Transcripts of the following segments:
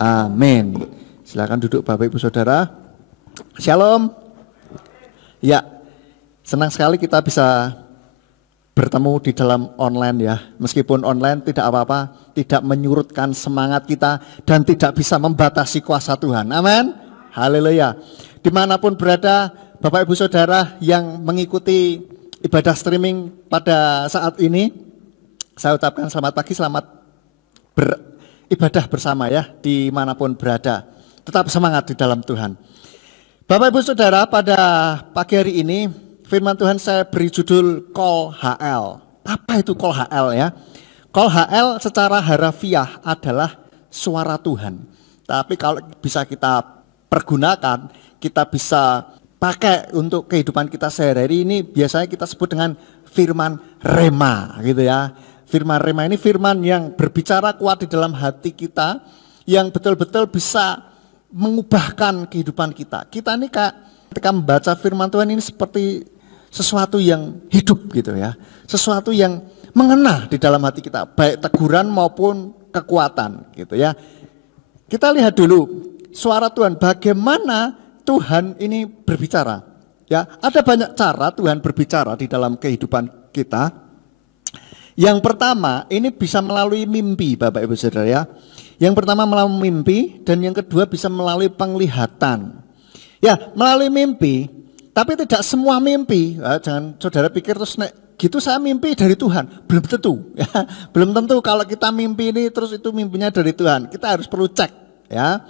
Amin. Silakan duduk Bapak Ibu Saudara. Shalom. Ya, senang sekali kita bisa bertemu di dalam online ya. Meskipun online tidak apa-apa, tidak menyurutkan semangat kita dan tidak bisa membatasi kuasa Tuhan. Amin. Haleluya. Dimanapun berada Bapak Ibu Saudara yang mengikuti ibadah streaming pada saat ini, saya ucapkan selamat pagi, selamat beribadah bersama ya dimanapun berada. Tetap semangat di dalam Tuhan. Bapak Ibu Saudara, pada pagi hari ini firman Tuhan saya beri judul Kol HL. Apa itu Kol HL ya? Kol HL secara harafiah adalah suara Tuhan. Tapi kalau bisa kita pergunakan, kita bisa pakai untuk kehidupan kita sehari-hari, ini biasanya kita sebut dengan firman rema gitu ya. Firman rema ini firman yang berbicara kuat di dalam hati kita, yang betul-betul bisa mengubahkan kehidupan kita. Kita ini ketika membaca firman Tuhan ini seperti sesuatu yang hidup gitu ya. Sesuatu yang mengena di dalam hati kita, baik teguran maupun kekuatan gitu ya. Kita lihat dulu suara Tuhan, bagaimana Tuhan ini berbicara. Ya, ada banyak cara Tuhan berbicara di dalam kehidupan kita. Yang pertama, ini bisa melalui mimpi, Bapak Ibu Saudara ya. Yang pertama melalui mimpi, dan yang kedua bisa melalui penglihatan. Ya, melalui mimpi, tapi tidak semua mimpi. Ya, jangan saudara pikir terus gitu saya mimpi dari Tuhan. Belum tentu. Ya. Belum tentu kalau kita mimpi ini terus itu mimpinya dari Tuhan. Kita harus perlu cek ya.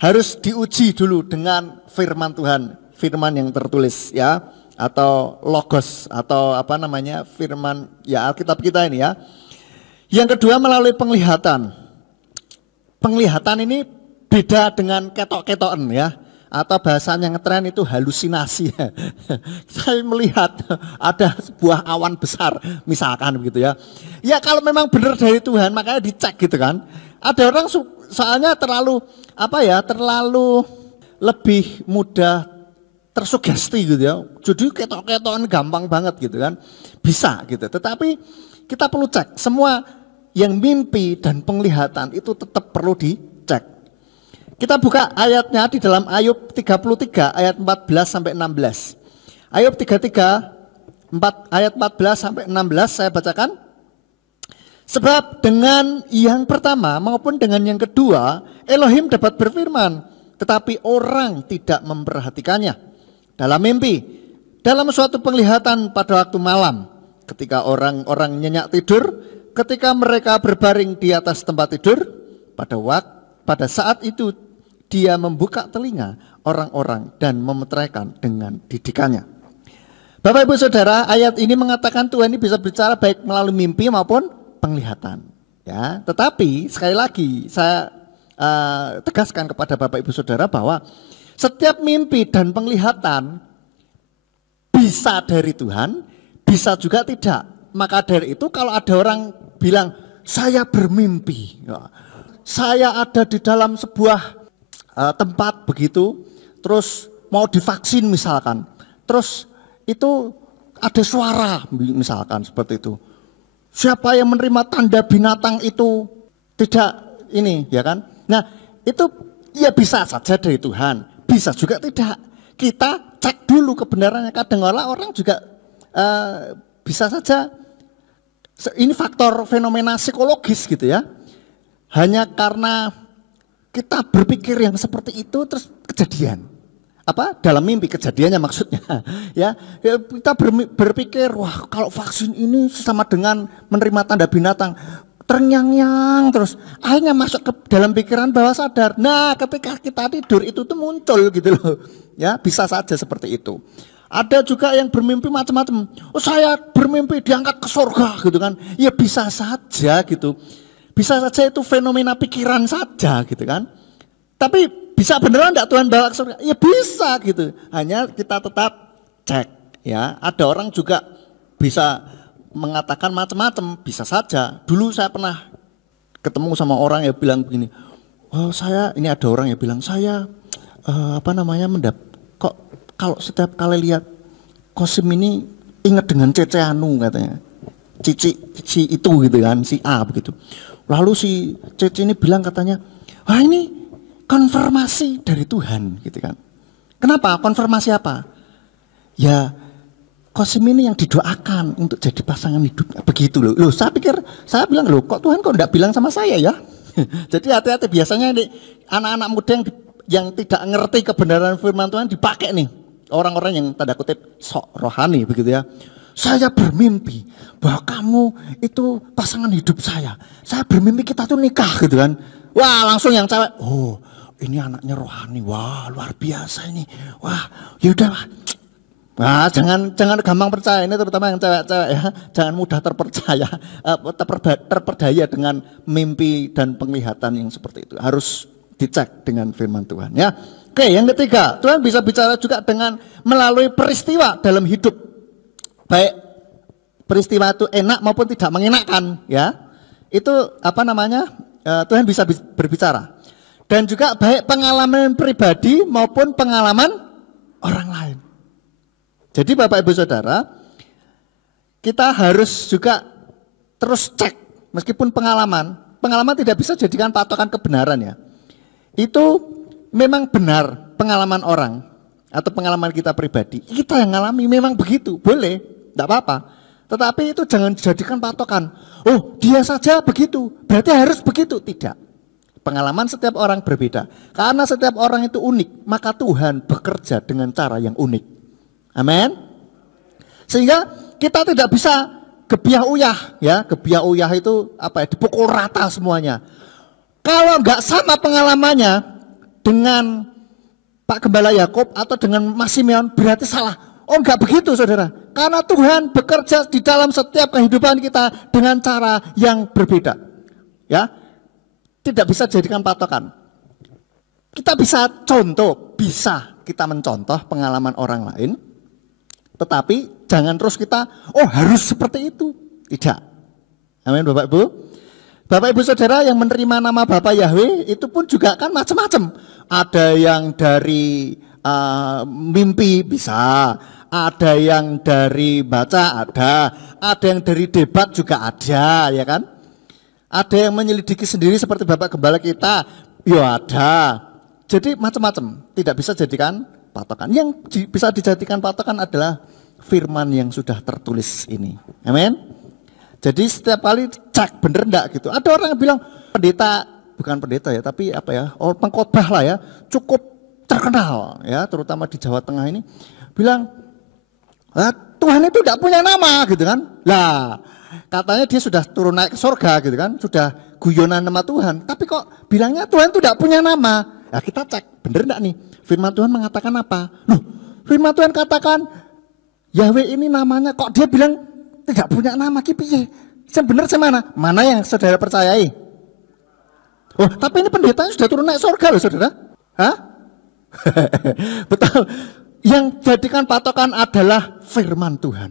Harus diuji dulu dengan firman Tuhan, firman yang tertulis ya, atau logos atau apa namanya firman ya Alkitab kita ini ya. Yang kedua melalui penglihatan. Penglihatan ini beda dengan ketok-ketokan ya, atau bahasanya ngetren itu halusinasi. Saya melihat ada sebuah awan besar misalkan begitu ya. Ya kalau memang benar dari Tuhan makanya dicek gitu kan. Ada orang soalnya terlalu terlalu lebih mudah tersugesti gitu ya. Jadi ketok-ketokan gampang banget gitu kan. Bisa gitu. Tetapi kita perlu cek semua yang mimpi dan penglihatan itu tetap perlu dicek. Kita buka ayatnya di dalam Ayub 33 ayat 14 sampai 16. Ayub 33 ayat 14 sampai 16 saya bacakan. Sebab dengan yang pertama maupun dengan yang kedua Elohim dapat berfirman, tetapi orang tidak memperhatikannya. Dalam mimpi, dalam suatu penglihatan pada waktu malam, ketika orang-orang nyenyak tidur, ketika mereka berbaring di atas tempat tidur, pada saat itu dia membuka telinga orang-orang dan memeteraikan dengan didikannya. Bapak Ibu Saudara, ayat ini mengatakan Tuhan ini bisa bicara baik melalui mimpi maupun penglihatan ya. Tetapi sekali lagi saya tegaskan kepada Bapak Ibu Saudara bahwa setiap mimpi dan penglihatan bisa dari Tuhan, bisa juga tidak. Maka dari itu kalau ada orang bilang saya bermimpi ya, saya ada di dalam sebuah tempat begitu, terus mau divaksin misalkan, terus itu ada suara misalkan seperti itu. Siapa yang menerima tanda binatang itu tidak ini ya kan. Nah itu ya bisa saja dari Tuhan, bisa juga tidak. Kita cek dulu kebenarannya. Kadang orang juga bisa saja ini faktor fenomena psikologis gitu ya. Hanya karena kita berpikir yang seperti itu terus kejadian. Apa dalam mimpi kejadiannya maksudnya ya, kita berpikir wah kalau vaksin ini sama dengan menerima tanda binatang, terngiang-ngiang terus akhirnya masuk ke dalam pikiran bawah sadar. Nah ketika kita tidur itu tuh muncul gitu loh ya, bisa saja seperti itu. Ada juga yang bermimpi macam-macam, oh saya bermimpi diangkat ke surga gitu kan, ya bisa saja gitu, bisa saja itu fenomena pikiran saja gitu kan. Tapi bisa beneran enggak Tuhan bawa ke surga? Ya bisa gitu. Hanya kita tetap cek ya. Ada orang juga bisa mengatakan macam-macam, bisa saja. Dulu saya pernah ketemu sama orang yang bilang begini, oh saya, ini ada orang yang bilang saya kok kalau setiap kali lihat Kosim ini ingat dengan Cece Anu katanya. Cici si itu gitu kan, si A begitu. Lalu si Cece ini bilang katanya, wah ini konfirmasi dari Tuhan gitu kan. Kenapa? Konfirmasi apa? Ya Kosim ini yang didoakan untuk jadi pasangan hidupnya. Begitu loh. Loh saya bilang loh kok Tuhan kok enggak bilang sama saya ya. Jadi hati-hati, biasanya ini anak-anak muda yang tidak ngerti kebenaran firman Tuhan dipakai nih. Orang-orang yang tanda kutip sok rohani begitu ya. Saya bermimpi bahwa kamu itu pasangan hidup saya. Saya bermimpi kita tuh nikah gitu kan. Wah langsung yang cewek, oh ini anaknya rohani, wah luar biasa ini. Wah yaudah. Nah, jangan gampang percaya, ini terutama yang cewek-cewek ya, jangan mudah terperdaya dengan mimpi dan penglihatan yang seperti itu. Harus dicek dengan firman Tuhan ya. Oke, yang ketiga, Tuhan bisa bicara juga dengan melalui peristiwa dalam hidup. Baik peristiwa itu enak maupun tidak mengenakkan ya. Itu Tuhan bisa berbicara. Dan juga baik pengalaman pribadi maupun pengalaman orang lain. Jadi Bapak Ibu Saudara, kita harus juga terus cek meskipun pengalaman tidak bisa jadikan patokan kebenaran ya. Itu memang benar pengalaman orang atau pengalaman kita pribadi. Kita yang ngalami memang begitu, boleh, tidak apa-apa. Tetapi itu jangan dijadikan patokan. Oh dia saja begitu, berarti harus begitu. Tidak. Pengalaman setiap orang berbeda. Karena setiap orang itu unik, maka Tuhan bekerja dengan cara yang unik. Amin. Sehingga kita tidak bisa gebiah uyah ya. Gebiah uyah itu dipukul rata semuanya. Kalau enggak sama pengalamannya dengan Pak Gembala Yakub atau dengan Mas Simeon berarti salah. Oh enggak begitu saudara. Karena Tuhan bekerja di dalam setiap kehidupan kita dengan cara yang berbeda. Ya. Tidak bisa jadikan patokan. Kita bisa kita mencontoh pengalaman orang lain. Tetapi jangan terus kita, harus seperti itu. Tidak. Amin Bapak Ibu. Bapak Ibu Saudara yang menerima nama Bapak Yahweh itu pun juga kan macam-macam. Ada yang dari mimpi bisa. Ada yang dari baca ada yang dari debat juga ada ya kan. Ada yang menyelidiki sendiri seperti Bapak Gembala kita, ya ada. Jadi macam-macam, tidak bisa jadikan patokan. Yang bisa dijadikan patokan adalah firman yang sudah tertulis ini. Amin. Jadi setiap kali cek bener enggak gitu. Ada orang yang bilang bukan pendeta ya, tapi pengkhotbah lah ya, cukup terkenal ya, terutama di Jawa Tengah ini, bilang Tuhan itu enggak punya nama gitu kan. Lah, katanya dia sudah turun naik ke surga gitu kan, sudah guyonan nama Tuhan, tapi kok bilangnya Tuhan itu enggak punya nama. Nah, kita cek bener enggak nih? Firman Tuhan mengatakan apa? Loh, firman Tuhan katakan Yahweh ini namanya, kok dia bilang tidak punya nama, piye? Yang benar semana? Mana yang saudara percayai? Oh, tapi ini pendetanya sudah turun naik surga loh saudara. Hah? Betul. Yang jadikan patokan adalah firman Tuhan.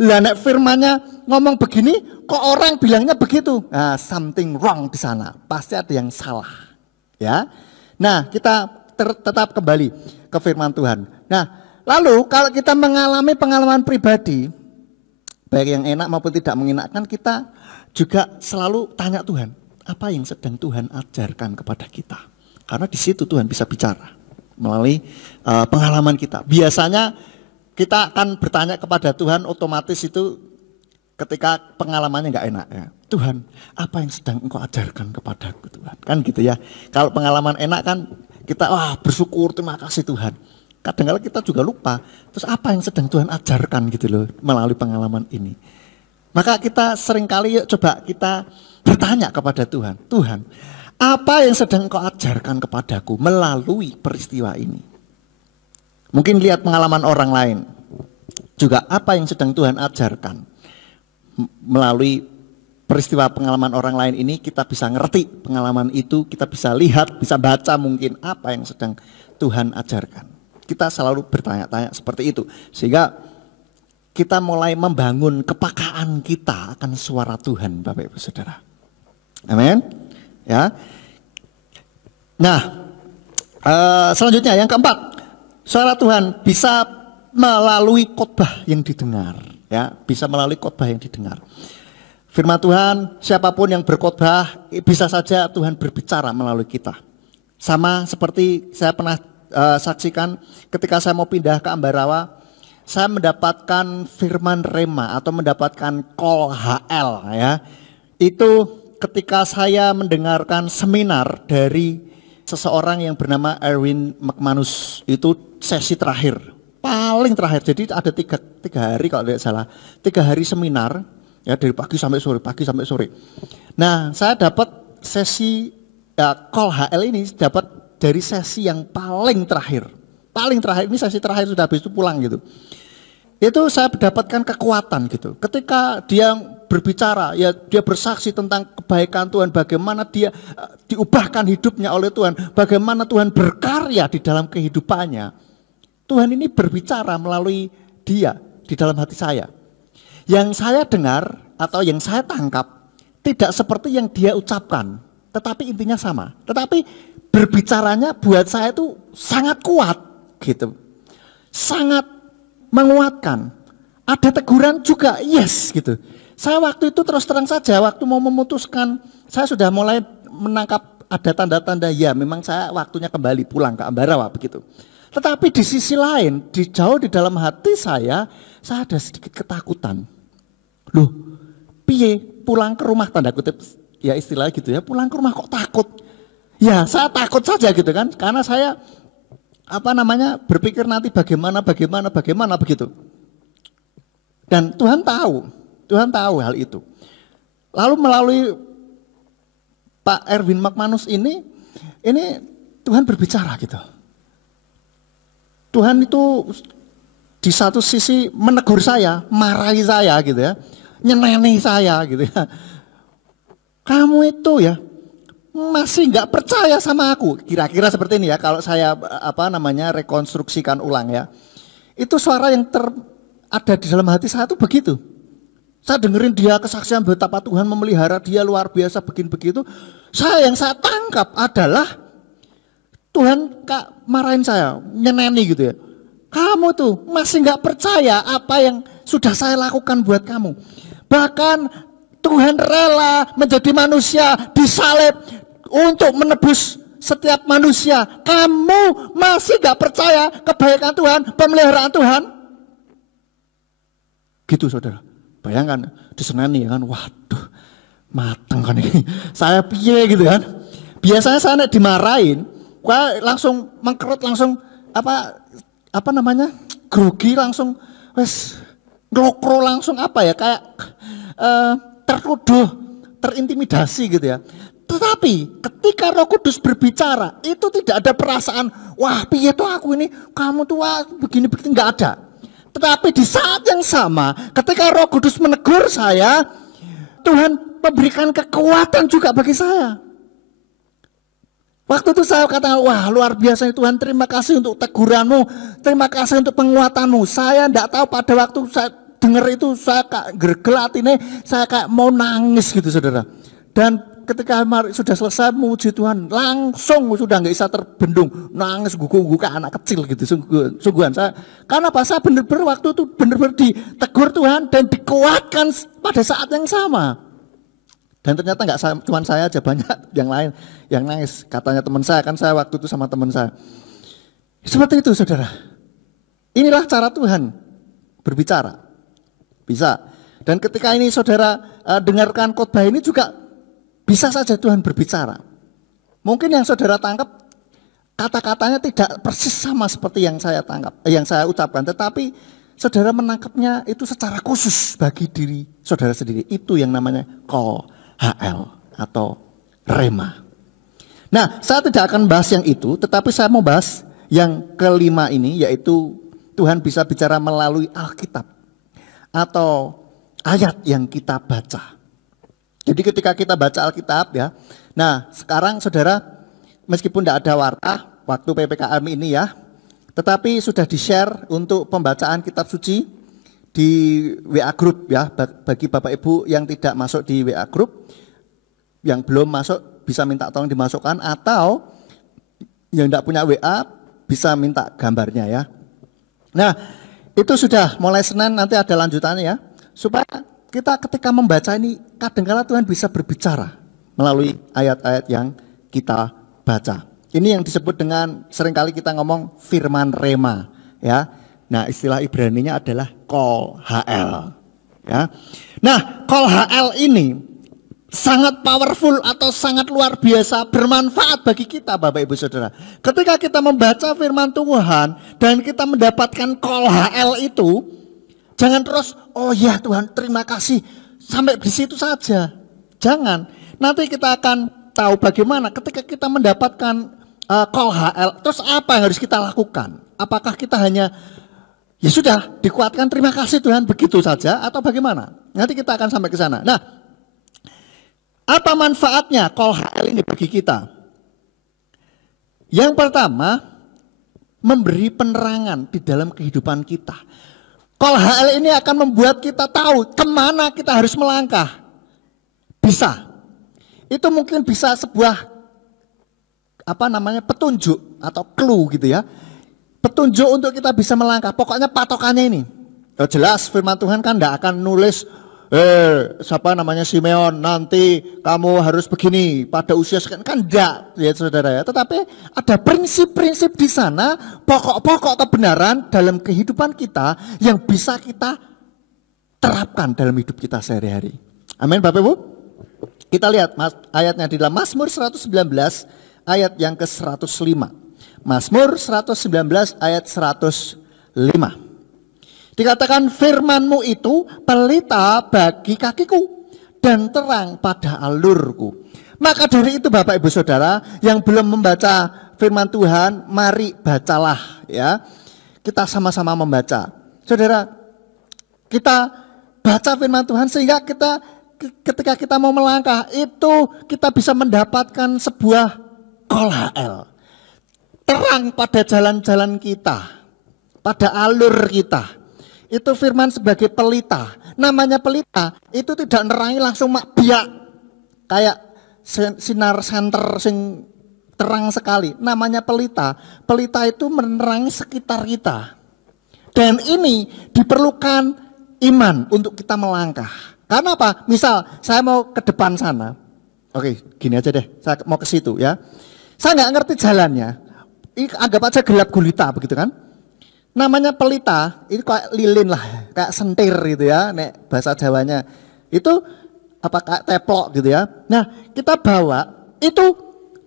Lah nek firmannya ngomong begini, kok orang bilangnya begitu? Nah, something wrong di sana. Pasti ada yang salah. Ya. Nah, kita tetap kembali ke firman Tuhan. Nah, lalu kalau kita mengalami pengalaman pribadi, baik yang enak maupun tidak mengenakkan, kita juga selalu tanya Tuhan, apa yang sedang Tuhan ajarkan kepada kita? Karena di situ Tuhan bisa bicara melalui pengalaman kita. Biasanya kita akan bertanya kepada Tuhan otomatis itu ketika pengalamannya nggak enak ya. Tuhan, apa yang sedang Engkau ajarkan kepadaku Tuhan? Kan gitu ya. Kalau pengalaman enak kan kita bersyukur, terima kasih Tuhan. Kadang-kadang kita juga lupa, terus apa yang sedang Tuhan ajarkan gitu loh melalui pengalaman ini. Maka kita seringkali coba kita bertanya kepada Tuhan, Tuhan, apa yang sedang Engkau ajarkan kepadaku melalui peristiwa ini? Mungkin lihat pengalaman orang lain, juga apa yang sedang Tuhan ajarkan melalui peristiwa pengalaman orang lain ini, kita bisa ngerti pengalaman itu, kita bisa lihat, bisa baca mungkin apa yang sedang Tuhan ajarkan. Kita selalu bertanya-tanya seperti itu, sehingga kita mulai membangun kepekaan kita akan suara Tuhan, Bapak Ibu Saudara. Amin. Ya. Nah, selanjutnya yang keempat, suara Tuhan bisa melalui khotbah yang didengar, ya, bisa melalui khotbah yang didengar. Firman Tuhan, siapapun yang berkhotbah bisa saja Tuhan berbicara melalui kita. Sama seperti saya pernah saksikan ketika saya mau pindah ke Ambarawa, saya mendapatkan firman Rema atau mendapatkan call HL ya. Itu ketika saya mendengarkan seminar dari seseorang yang bernama Erwin McManus, itu sesi terakhir, paling terakhir. Jadi ada tiga hari kalau tidak salah, 3 hari seminar ya, dari pagi sampai sore. Nah, saya dapat sesi call HL ini dapat dari sesi yang paling terakhir. Paling terakhir ini sesi terakhir, sudah habis itu pulang gitu. Itu saya mendapatkan kekuatan gitu. Ketika dia berbicara, ya dia bersaksi tentang kebaikan Tuhan, bagaimana dia diubahkan hidupnya oleh Tuhan, bagaimana Tuhan berkarya di dalam kehidupannya. Tuhan ini berbicara melalui dia di dalam hati saya. Yang saya dengar atau yang saya tangkap tidak seperti yang dia ucapkan, tetapi intinya sama. Tetapi berbicaranya buat saya itu sangat kuat gitu. Sangat menguatkan. Ada teguran juga, yes gitu. Saya waktu itu terus terang saja, waktu mau memutuskan, saya sudah mulai menangkap ada tanda-tanda ya memang saya waktunya kembali pulang ke Ambarawa begitu. Tetapi di sisi lain, jauh di dalam hati saya ada sedikit ketakutan. Loh, piye pulang ke rumah, tanda kutip ya istilah gitu ya, pulang ke rumah kok takut. Ya saya takut saja gitu kan, karena saya berpikir nanti bagaimana begitu. Dan Tuhan tahu hal itu. Lalu melalui Pak Erwin McManus ini Tuhan berbicara gitu. Tuhan itu di satu sisi menegur saya, marahi saya gitu ya, nyeneni saya gitu ya. Kamu itu ya masih nggak percaya sama aku, kira-kira seperti ini ya. Kalau saya rekonstruksikan ulang ya, itu suara yang ada di dalam hati saya itu begitu. Saya dengerin dia kesaksian betapa Tuhan memelihara dia luar biasa begini begitu. Yang saya tangkap adalah Tuhan marahin saya, nyeneni gitu ya. Kamu tuh masih nggak percaya apa yang sudah saya lakukan buat kamu. Bahkan Tuhan rela menjadi manusia, disalib untuk menebus setiap manusia. Kamu masih gak percaya kebaikan Tuhan, pemeliharaan Tuhan? Gitu saudara. Bayangkan disenani kan, waduh mateng kan ini. Saya piye gitu kan. Biasanya saya dimarahin, langsung mengkerut, langsung grogi, langsung wes nglokro, langsung kayak tertuduh, terintimidasi gitu ya. Tetapi ketika Roh Kudus berbicara, itu tidak ada perasaan, wah piye tuh aku ini, kamu tuh begini enggak ada. Tetapi di saat yang sama, ketika Roh Kudus menegur saya, Tuhan memberikan kekuatan juga bagi saya. Waktu itu saya katakan, wah luar biasa Tuhan, terima kasih untuk teguranmu, terima kasih untuk penguatanmu. Saya enggak tahu pada waktu saya dengar itu, saya kayak gergelat ini, saya kayak mau nangis gitu saudara. Dan ketika sudah selesai memuji Tuhan, langsung sudah nggak bisa terbendung, nangis gugu kayak anak kecil gitu, sungguhan saya. Karena saya benar-benar waktu itu benar-benar ditegur Tuhan dan dikuatkan pada saat yang sama. Dan ternyata nggak cuma saya aja, banyak yang lain yang nangis. Katanya teman saya, kan saya waktu itu sama teman saya. Seperti itu saudara. Inilah cara Tuhan berbicara. Bisa. Dan ketika ini saudara dengarkan khotbah ini juga bisa saja Tuhan berbicara. Mungkin yang saudara tangkap kata-katanya tidak persis sama seperti yang saya tangkap, yang saya ucapkan, tetapi saudara menangkapnya itu secara khusus bagi diri saudara sendiri. Itu yang namanya call HL atau Rema. Nah, saya tidak akan bahas yang itu, tetapi saya mau bahas yang kelima ini, yaitu Tuhan bisa bicara melalui Alkitab atau ayat yang kita baca. Jadi ketika kita baca Alkitab ya, nah sekarang saudara meskipun tidak ada waktu PPKM ini ya, tetapi sudah di-share untuk pembacaan kitab suci di WA Group ya, bagi Bapak Ibu yang tidak masuk di WA Group, yang belum masuk bisa minta tolong dimasukkan, atau yang tidak punya WA bisa minta gambarnya ya. Nah itu sudah mulai Senin, nanti ada lanjutannya ya, supaya kita ketika membaca ini kadang-kala Tuhan bisa berbicara melalui ayat-ayat yang kita baca. Ini yang disebut dengan seringkali kita ngomong firman rema, ya. Nah, istilah Ibraninya adalah kol HL, ya. Nah, kol HL ini sangat powerful atau sangat luar biasa, bermanfaat bagi kita Bapak Ibu Saudara. Ketika kita membaca firman Tuhan dan kita mendapatkan call HL itu, jangan terus, oh ya Tuhan terima kasih, sampai di situ saja. Jangan, nanti kita akan tahu bagaimana ketika kita mendapatkan call HL, terus apa yang harus kita lakukan? Apakah kita hanya, ya sudah dikuatkan terima kasih Tuhan begitu saja atau bagaimana? Nanti kita akan sampai ke sana. Nah, apa manfaatnya call HL ini bagi kita? Yang pertama, memberi penerangan di dalam kehidupan kita. Call HL ini akan membuat kita tahu kemana kita harus melangkah. Bisa. Itu mungkin bisa sebuah petunjuk atau clue gitu ya. Petunjuk untuk kita bisa melangkah. Pokoknya patokannya ini. Oh, jelas firman Tuhan kan tidak akan nulis Simeon nanti kamu harus begini pada usia sekian, kan enggak ya saudara ya. Tetapi ada prinsip-prinsip di sana, pokok-pokok kebenaran dalam kehidupan kita yang bisa kita terapkan dalam hidup kita sehari-hari. Amin Bapak Ibu. Kita lihat ayatnya di dalam Mazmur 119 ayat yang ke-105. Mazmur 119 ayat 105. Dikatakan firman-Mu itu pelita bagi kakiku dan terang pada alurku. Maka dari itu Bapak Ibu Saudara yang belum membaca firman Tuhan, mari bacalah ya. Kita sama-sama membaca. Saudara, kita baca firman Tuhan sehingga ketika kita mau melangkah itu kita bisa mendapatkan sebuah call HL. Terang pada jalan-jalan kita, pada alur kita. Itu firman sebagai pelita. Namanya pelita itu tidak nerangi langsung biak kayak sinar senter sing terang sekali. Namanya pelita. Pelita itu menerangi sekitar kita. Dan ini diperlukan iman untuk kita melangkah. Karena apa? Misal saya mau ke depan sana. Oke, gini aja deh. Saya mau ke situ ya. Saya nggak ngerti jalannya. Anggap aja gelap gulita begitu kan? Namanya pelita, ini kayak lilin lah, kayak sentir gitu ya, nek bahasa Jawanya. Itu kayak teplok gitu ya. Nah, kita bawa, itu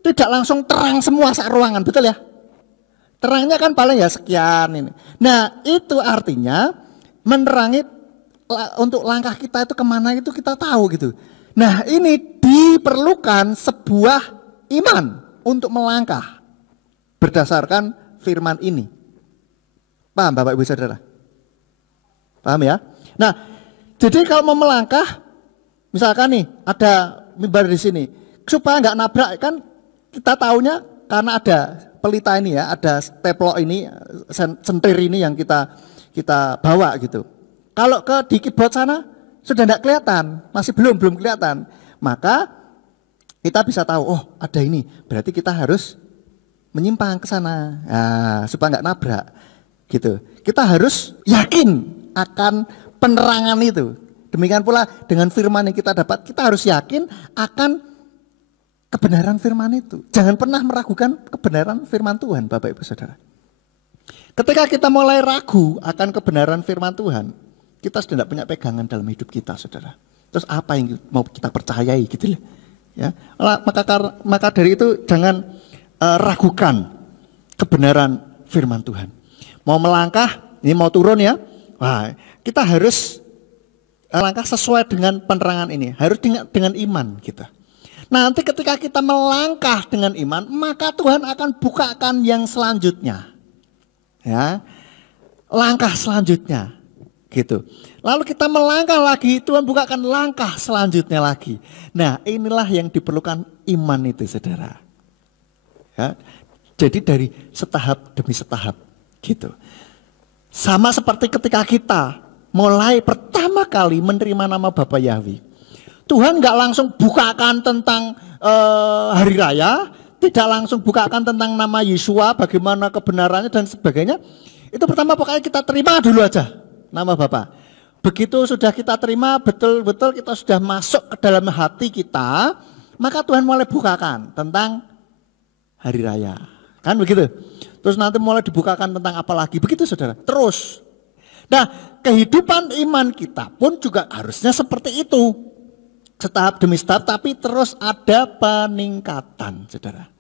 tidak langsung terang semua sak ruangan, betul ya? Terangnya kan paling ya sekian ini. Nah, itu artinya menerangi untuk langkah kita itu kemana itu kita tahu gitu. Nah, ini diperlukan sebuah iman untuk melangkah berdasarkan firman ini. Paham Bapak Ibu Saudara? Paham ya? Nah, jadi kalau mau melangkah, misalkan nih ada mimbar di sini, supaya nggak nabrak kan kita taunya karena ada pelita ini ya, ada teplok ini, sentir ini yang kita bawa gitu. Kalau di keyboard sana sudah tidak kelihatan, masih belum kelihatan, maka kita bisa tahu, oh ada ini, berarti kita harus menyimpang ke sana, nah, supaya nggak nabrak. Gitu. Kita harus yakin akan penerangan itu. Demikian pula dengan firman yang kita dapat, kita harus yakin akan kebenaran firman itu. Jangan pernah meragukan kebenaran firman Tuhan, Bapak Ibu Saudara. Ketika kita mulai ragu akan kebenaran firman Tuhan, kita sudah tidak punya pegangan dalam hidup kita, Saudara. Terus apa yang mau kita percayai gitu loh. Ya. Maka dari itu jangan ragukan kebenaran firman Tuhan. Mau melangkah, ini mau turun ya. Wah, kita harus langkah sesuai dengan penerangan ini. Harus dengan iman kita. Nanti ketika kita melangkah dengan iman, maka Tuhan akan bukakan yang selanjutnya. Ya. Langkah selanjutnya. Gitu. Lalu kita melangkah lagi, Tuhan bukakan langkah selanjutnya lagi. Nah, inilah yang diperlukan iman itu, Saudara. Ya. Jadi dari setahap demi setahap. Gitu. Sama seperti ketika kita mulai pertama kali menerima nama Bapa Yahweh. Tuhan nggak langsung bukakan tentang hari raya, tidak langsung bukakan tentang nama Yesua, bagaimana kebenarannya dan sebagainya. Itu pertama pokoknya kita terima dulu aja nama Bapa. Begitu sudah kita terima, betul-betul kita sudah masuk ke dalam hati kita, maka Tuhan mulai bukakan tentang hari raya. Kan begitu. Terus nanti mulai dibukakan tentang apa lagi. Begitu saudara. Terus. Nah, kehidupan iman kita pun juga harusnya seperti itu. Setahap demi setahap, tapi terus ada peningkatan, saudara.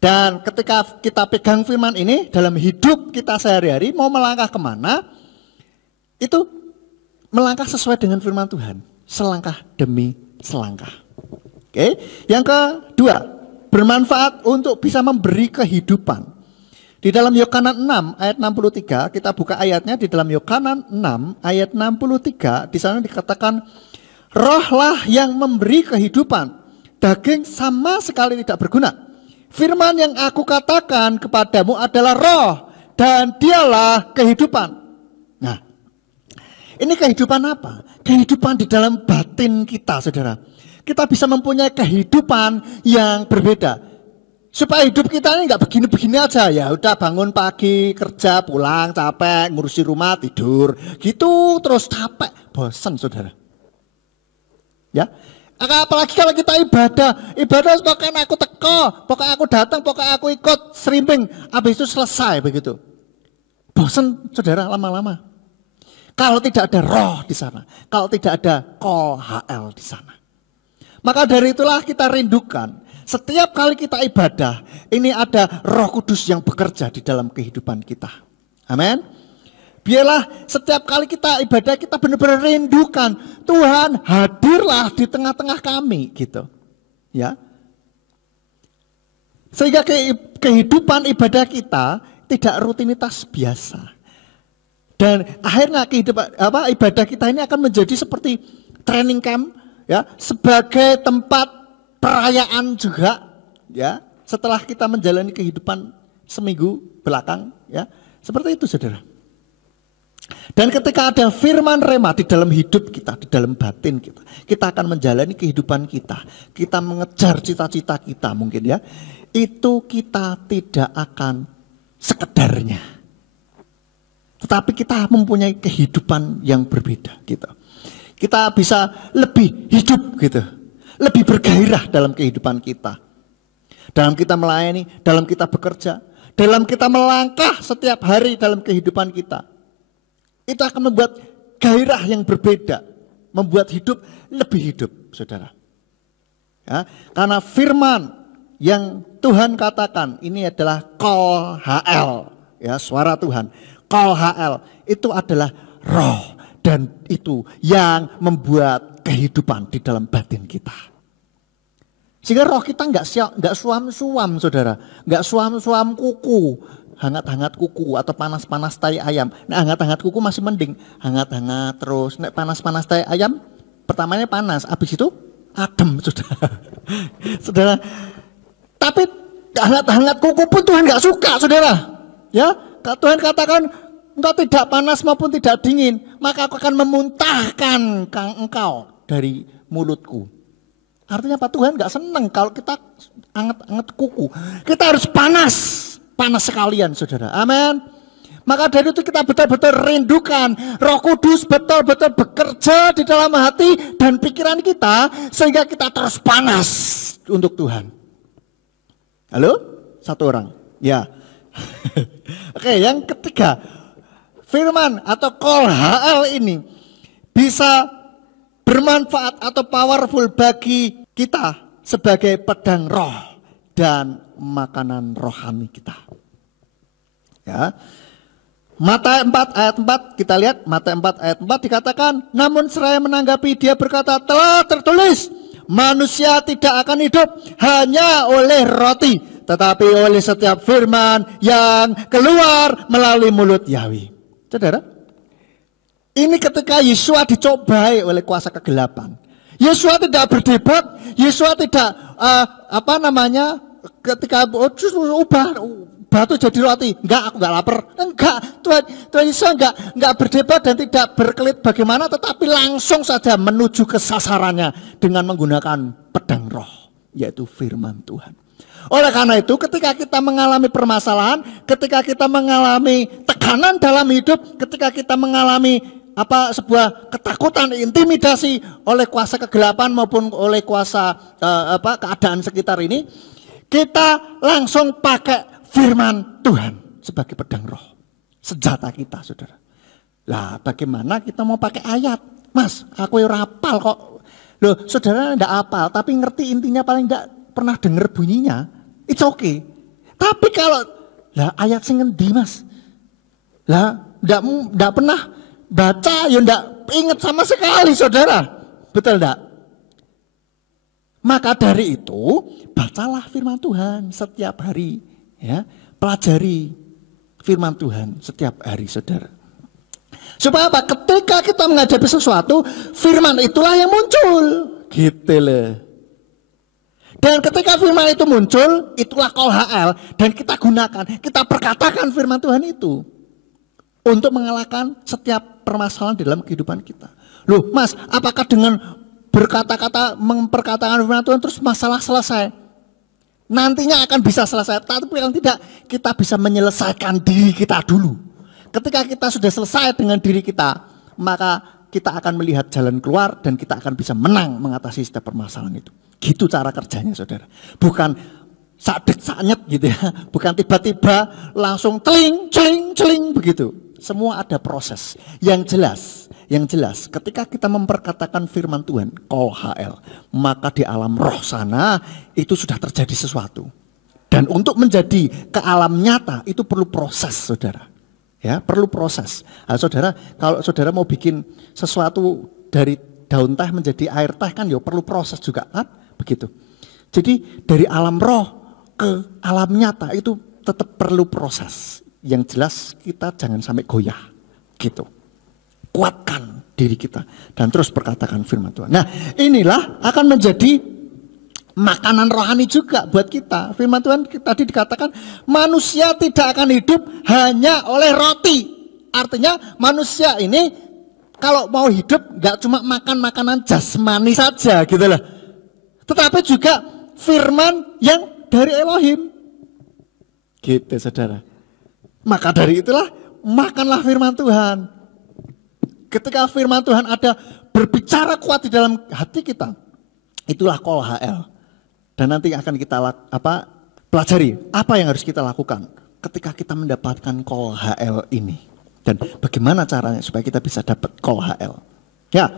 Dan ketika kita pegang firman ini dalam hidup kita sehari-hari, mau melangkah kemana, itu melangkah sesuai dengan firman Tuhan. Selangkah demi selangkah. Oke. Yang kedua, bermanfaat untuk bisa memberi kehidupan. Di dalam Yohanes 6 ayat 63, kita buka ayatnya di dalam Yohanes 6 ayat 63, di sana dikatakan, rohlah yang memberi kehidupan, daging sama sekali tidak berguna. Firman yang aku katakan kepadamu adalah roh dan dialah kehidupan. Nah, ini kehidupan apa? Kehidupan di dalam batin kita, saudara. Kita bisa mempunyai kehidupan yang berbeda. Supaya hidup kita ini nggak begini-begini aja, ya udah bangun pagi, kerja, pulang, capek, ngurusi rumah, tidur. Gitu terus capek, bosan saudara. Ya. Apalagi kalau kita ibadah pokoknya aku teko, pokoknya aku datang, pokoknya aku ikut streaming, habis itu selesai begitu. Bosan saudara lama-lama. Kalau tidak ada roh di sana, kalau tidak ada kol HL di sana. Maka dari itulah kita rindukan, setiap kali kita ibadah, ini ada Roh Kudus yang bekerja di dalam kehidupan kita. Amin. Biarlah setiap kali kita ibadah kita benar-benar rindukan Tuhan hadirlah di tengah-tengah kami gitu. Ya. Sehingga kehidupan ibadah kita tidak rutinitas biasa. Dan akhirnya kehidupan ibadah kita ini akan menjadi seperti training camp ya, sebagai tempat perayaan juga ya, setelah kita menjalani kehidupan seminggu belakang ya. Seperti itu saudara. Dan ketika ada firman rema di dalam hidup kita, di dalam batin kita, kita akan menjalani kehidupan kita. Kita mengejar cita-cita kita mungkin ya. Itu kita tidak akan sekedarnya. Tetapi kita mempunyai kehidupan yang berbeda gitu. Kita bisa lebih hidup gitu. Lebih bergairah dalam kehidupan kita. Dalam kita melayani, dalam kita bekerja, dalam kita melangkah setiap hari dalam kehidupan kita. Itu akan membuat gairah yang berbeda, membuat hidup lebih hidup, saudara. Ya, karena firman yang Tuhan katakan ini adalah kol HL, ya suara Tuhan. Kol HL itu adalah roh dan itu yang membuat kehidupan di dalam batin kita. Sehingga roh kita nggak suam-suam, saudara, nggak suam-suam kuku. Hangat-hangat kuku atau panas-panas tai ayam. Nah, hangat-hangat kuku masih mending. Hangat-hangat terus. Nek panas-panas tai ayam, pertamanya panas. Habis itu adem, saudara. Saudara. Tapi hangat-hangat kuku pun Tuhan gak suka, saudara. Ya, Tuhan katakan, engkau tidak panas maupun tidak dingin, maka aku akan memuntahkan engkau dari mulutku. Artinya apa? Tuhan gak senang kalau kita hangat-hangat kuku. Kita harus panas sekalian saudara, amin. Maka dari itu kita betul-betul rindukan Roh Kudus betul-betul bekerja di dalam hati dan pikiran kita sehingga kita terus panas untuk Tuhan. Halo? Satu orang? Ya. Oke, yang ketiga, firman atau kol HL ini bisa bermanfaat atau powerful bagi kita sebagai pedang roh dan makanan rohani kita. Ya. Mata 4 ayat 4 kita lihat, Mata 4 ayat 4 dikatakan, namun seraya menanggapi dia berkata, telah tertulis, manusia tidak akan hidup hanya oleh roti, tetapi oleh setiap firman yang keluar melalui mulut Yahweh. Saudara, ini ketika Yesua dicobai oleh kuasa kegelapan. Yesua tidak berdebat, Yesua tidak ketika ubah batu jadi roti, enggak, aku enggak lapar, enggak, Tuhan Yesus enggak berdebat dan tidak berkelit bagaimana, tetapi langsung saja menuju ke sasarannya dengan menggunakan pedang roh, yaitu firman Tuhan. Oleh karena itu ketika kita mengalami permasalahan, ketika kita mengalami tekanan dalam hidup, ketika kita mengalami sebuah ketakutan, intimidasi oleh kuasa kegelapan maupun oleh kuasa keadaan sekitar ini, Kita langsung pakai firman Tuhan sebagai pedang roh. Senjata kita, saudara. Lah bagaimana kita mau pakai ayat? Mas, aku rapal kok. Loh, saudara enggak apal, tapi ngerti intinya, paling enggak pernah dengar bunyinya. It's okay. Tapi kalau lah ayat sing ngendi, Mas? Lah enggak pernah baca, ya enggak ingat sama sekali, saudara. Betul enggak? Maka dari itu, bacalah firman Tuhan setiap hari, ya. Pelajari firman Tuhan setiap hari, saudara. Supaya apa? Ketika kita menghadapi sesuatu, firman itulah yang muncul. Gitu loh. Dan ketika firman itu muncul, itulah Kol HL. Dan kita gunakan, kita perkatakan firman Tuhan itu untuk mengalahkan setiap permasalahan dalam kehidupan kita. Loh Mas, apakah dengan berkata-kata memperkatakan firman Tuhan terus masalah selesai? Nantinya akan bisa selesai, tapi yang tidak, kita bisa menyelesaikan diri kita dulu. Ketika kita sudah selesai dengan diri kita, maka kita akan melihat jalan keluar dan kita akan bisa menang mengatasi setiap permasalahan itu. Gitu cara kerjanya, saudara. Bukan sadet-sadet gitu ya, bukan tiba-tiba langsung celing, celing, celing begitu. Semua ada proses. Yang jelas ketika kita memperkatakan firman Tuhan, Kol HL, maka di alam roh sana itu sudah terjadi sesuatu. Dan untuk menjadi ke alam nyata itu perlu proses, saudara. Ya, perlu proses. Nah, saudara, kalau saudara mau bikin sesuatu dari daun teh menjadi air teh kan ya perlu proses juga kan, begitu. Jadi dari alam roh ke alam nyata itu tetap perlu proses. Yang jelas kita jangan sampai goyah, gitu. Kuatkan diri kita dan terus perkatakan firman Tuhan. Nah, inilah akan menjadi makanan rohani juga buat kita. Firman Tuhan tadi dikatakan manusia tidak akan hidup hanya oleh roti. Artinya manusia ini kalau mau hidup gak cuma makan makanan jasmani saja gitu loh. Tetapi juga firman yang dari Elohim. Gitu, saudara. Maka dari itulah makanlah firman Tuhan. Ketika firman Tuhan ada berbicara kuat di dalam hati kita, itulah Kol HL. Dan nanti akan kita pelajari apa yang harus kita lakukan ketika kita mendapatkan Kol HL ini. Dan bagaimana caranya supaya kita bisa dapat Kol HL. Ya,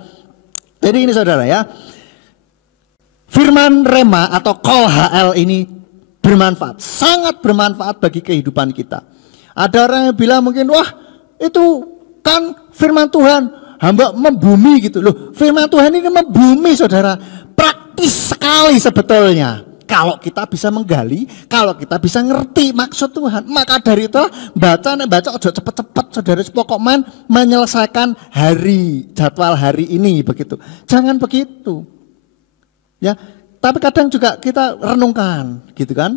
jadi ini saudara ya. Firman Rema atau Kol HL ini bermanfaat. Sangat bermanfaat bagi kehidupan kita. Ada orang yang bilang mungkin, wah itu kan firman Tuhan hamba membumi gitu loh. Firman Tuhan ini membumi, saudara. Praktis sekali sebetulnya. Kalau kita bisa menggali, kalau kita bisa ngerti maksud Tuhan. Maka dari itu baca ojo cepet-cepet, saudara. Pokok menyelesaikan jadwal hari ini begitu. Jangan begitu. Ya, tapi kadang juga kita renungkan, gitu kan?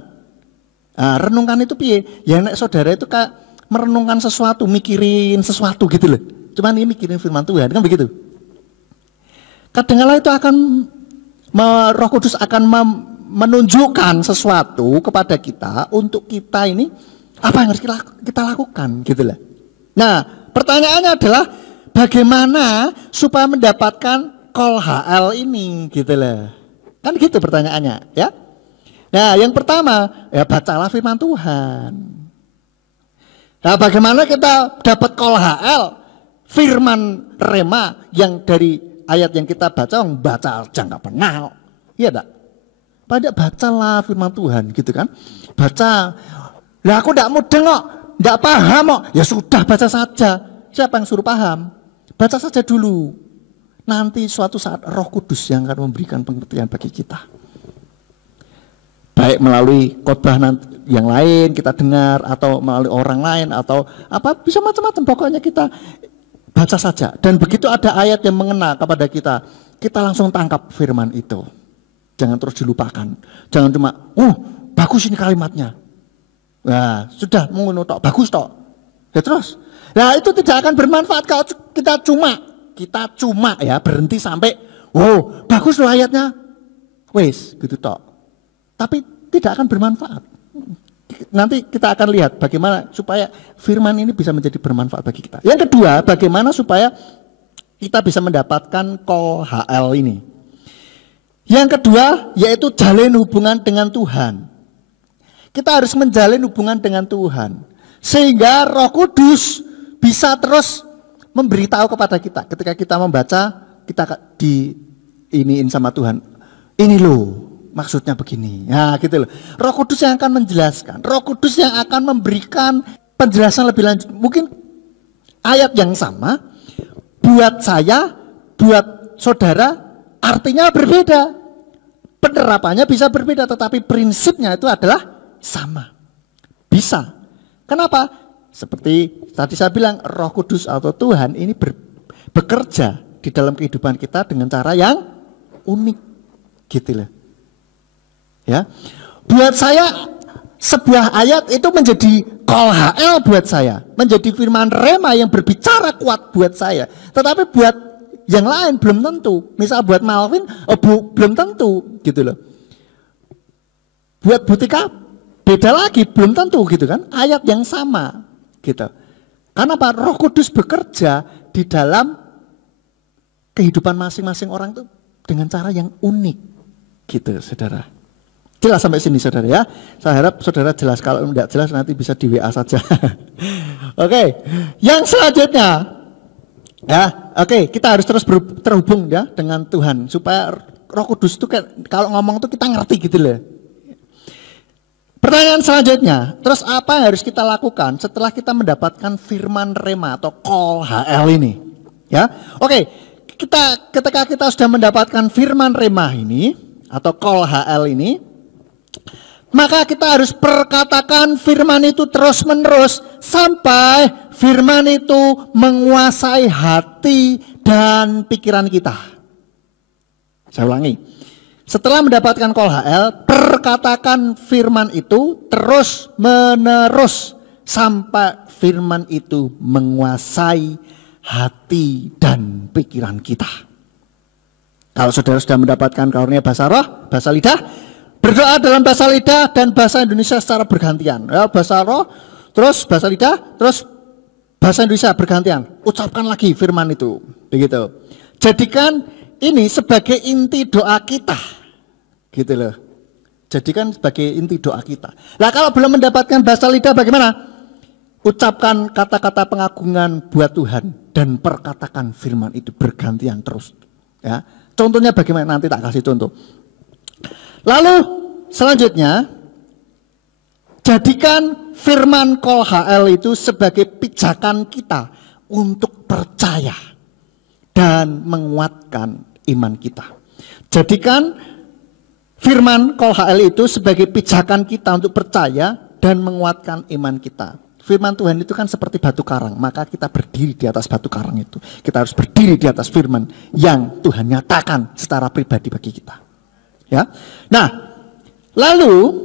Nah, renungkan itu piye? Ya nek saudara itu kayak merenungkan sesuatu, mikirin sesuatu gitu loh. Cuman ini mikirin firman Tuhan, kan begitu. Kadang-kala itu akan Roh Kudus akan menunjukkan sesuatu kepada kita untuk kita ini apa yang harus kita lakukan gitu loh. Nah, pertanyaannya adalah bagaimana supaya mendapatkan Kol HL ini gitu loh. Kan gitu pertanyaannya, ya. Nah, yang pertama, ya bacalah firman Tuhan. Nah, bagaimana kita dapat Kol HL? Firman Rema yang dari ayat yang kita baca aja nggak pernah. Iya enggak? Pada bacalah firman Tuhan gitu kan. Baca. Lah aku enggak mudeng kok, enggak paham kok. Ya sudah baca saja. Siapa yang suruh paham? Baca saja dulu. Nanti suatu saat Roh Kudus yang akan memberikan pengertian bagi kita. Baik melalui khotbah yang lain kita dengar atau melalui orang lain atau apa bisa macam-macam, pokoknya kita baca saja. Dan begitu ada ayat yang mengena kepada kita, kita langsung tangkap firman itu. Jangan terus dilupakan. Jangan cuma, bagus ini kalimatnya. Nah, sudah menguno tok, bagus tok. Ya terus. Nah, itu tidak akan bermanfaat kalau kita cuma ya berhenti sampai, bagus loh ayatnya. Wes, gitu tok. Tapi tidak akan bermanfaat. Nanti kita akan lihat bagaimana supaya firman ini bisa menjadi bermanfaat bagi kita. Yang kedua, bagaimana supaya kita bisa mendapatkan Kol HL ini. Yang kedua, yaitu jalin hubungan dengan Tuhan. Kita harus menjalin hubungan dengan Tuhan. Sehingga Roh Kudus bisa terus memberitahu kepada kita. Ketika kita membaca, kita diiniin sama Tuhan. Ini loh, maksudnya begini. Nah gitu loh. Roh Kudus yang akan menjelaskan. Roh Kudus yang akan memberikan penjelasan lebih lanjut. Mungkin ayat yang sama, buat saya, buat saudara, artinya berbeda. Penerapannya bisa berbeda, tetapi prinsipnya itu adalah sama. Bisa. Kenapa? Seperti tadi saya bilang, Roh Kudus atau Tuhan ini bekerja di dalam kehidupan kita dengan cara yang unik, gitu loh. Ya, buat saya sebuah ayat itu menjadi kol HL buat saya, menjadi firman rema yang berbicara kuat buat saya. Tetapi buat yang lain belum tentu. Misal buat Malvin, belum tentu, gitu loh. Buat Butika beda lagi, belum tentu gitu kan, ayat yang sama gitu. Karena Pak Roh Kudus bekerja di dalam kehidupan masing-masing orang itu dengan cara yang unik gitu saudara. Jelas sampai sini saudara ya. Saya harap saudara jelas, kalau tidak jelas nanti bisa di WA saja. Oke, yang selanjutnya ya, kita harus terus terhubung ya dengan Tuhan supaya Roh Kudus itu kalau ngomong itu kita ngerti gitu loh. Pertanyaan selanjutnya, terus apa yang harus kita lakukan setelah kita mendapatkan firman rema atau kol HL ini? Ya, ketika kita sudah mendapatkan firman rema ini atau kol HL ini, maka kita harus perkatakan firman itu terus menerus sampai firman itu menguasai hati dan pikiran kita. Saya ulangi. Setelah mendapatkan kol HL, perkatakan firman itu terus menerus sampai firman itu menguasai hati dan pikiran kita. Kalau saudara sudah mendapatkan karunia bahasa roh, bahasa lidah, berdoa dalam bahasa lidah dan bahasa Indonesia secara bergantian. Ya, bahasa roh, terus bahasa lidah, terus bahasa Indonesia bergantian. Ucapkan lagi firman itu, begitu. Jadikan ini sebagai inti doa kita. Gitu loh. Jadikan sebagai inti doa kita. Nah, kalau belum mendapatkan bahasa lidah bagaimana? Ucapkan kata-kata pengagungan buat Tuhan dan perkatakan firman itu bergantian terus. Ya. Contohnya bagaimana? Nanti tak kasih contoh. Lalu selanjutnya, jadikan firman kol HL itu sebagai pijakan kita untuk percaya dan menguatkan iman kita. Jadikan firman kol HL itu sebagai pijakan kita untuk percaya dan menguatkan iman kita. Firman Tuhan itu kan seperti batu karang, maka kita berdiri di atas batu karang itu. Kita harus berdiri di atas firman yang Tuhan nyatakan secara pribadi bagi kita. Ya. Nah, lalu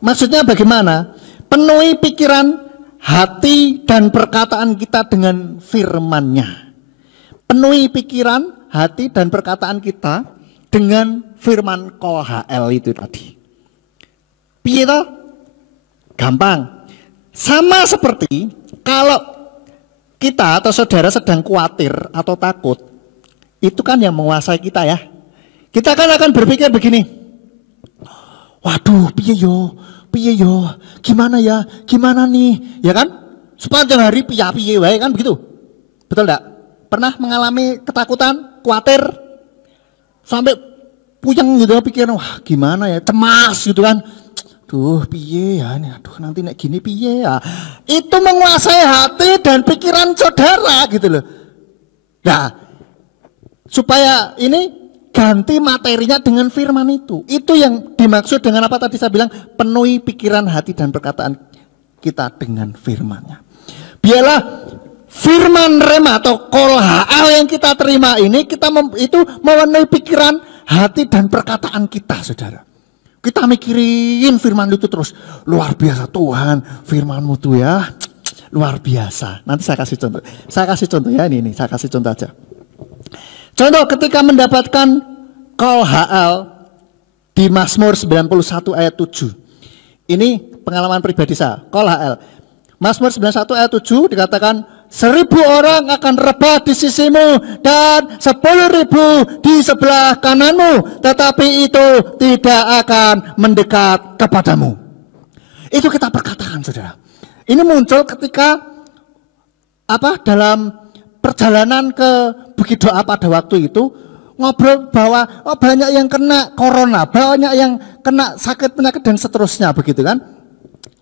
maksudnya bagaimana? Penuhi pikiran, hati dan perkataan kita dengan firman-Nya. Penuhi pikiran, hati dan perkataan kita dengan firman kol HL itu tadi. Piye toh? Gampang. Sama seperti kalau kita atau saudara sedang khawatir atau takut, itu kan yang menguasai kita ya. Kita kan akan berpikir begini. Waduh, piye yo, gimana ya, gimana nih, ya kan? Sepanjang hari piye wae kan begitu. Betul enggak? Pernah mengalami ketakutan, khawatir, sampai puyeng gitu pikiran, wah gimana ya, cemas gitu kan. Duh piye ya ini, aduh nanti nek gini piye ya. Itu menguasai hati dan pikiran saudara gitu loh. Nah, supaya ini ganti materinya dengan firman itu. Itu yang dimaksud dengan apa tadi saya bilang, penuhi pikiran, hati dan perkataan kita dengan firman-Nya. Biarlah firman rema atau kol HL yang kita terima ini itu memenuhi pikiran, hati dan perkataan kita, saudara. Kita mikirin firman itu terus. Luar biasa Tuhan, firman-Mu tuh ya luar biasa. Nanti saya kasih contoh. Saya kasih contoh ya, ini saya kasih contoh aja. Contoh ketika mendapatkan kol HL di Mazmur 91 ayat 7. Ini pengalaman pribadi saya, kol HL. Mazmur 91 ayat 7 dikatakan, 1000 orang akan rebah di sisimu dan 10.000 di sebelah kananmu, tetapi itu tidak akan mendekat kepadamu. Itu kita perkatakan, saudara. Ini muncul ketika dalam perjalanan ke Bukit Doa pada waktu itu, ngobrol bahwa banyak yang kena corona, banyak yang kena sakit penyakit dan seterusnya, begitu kan?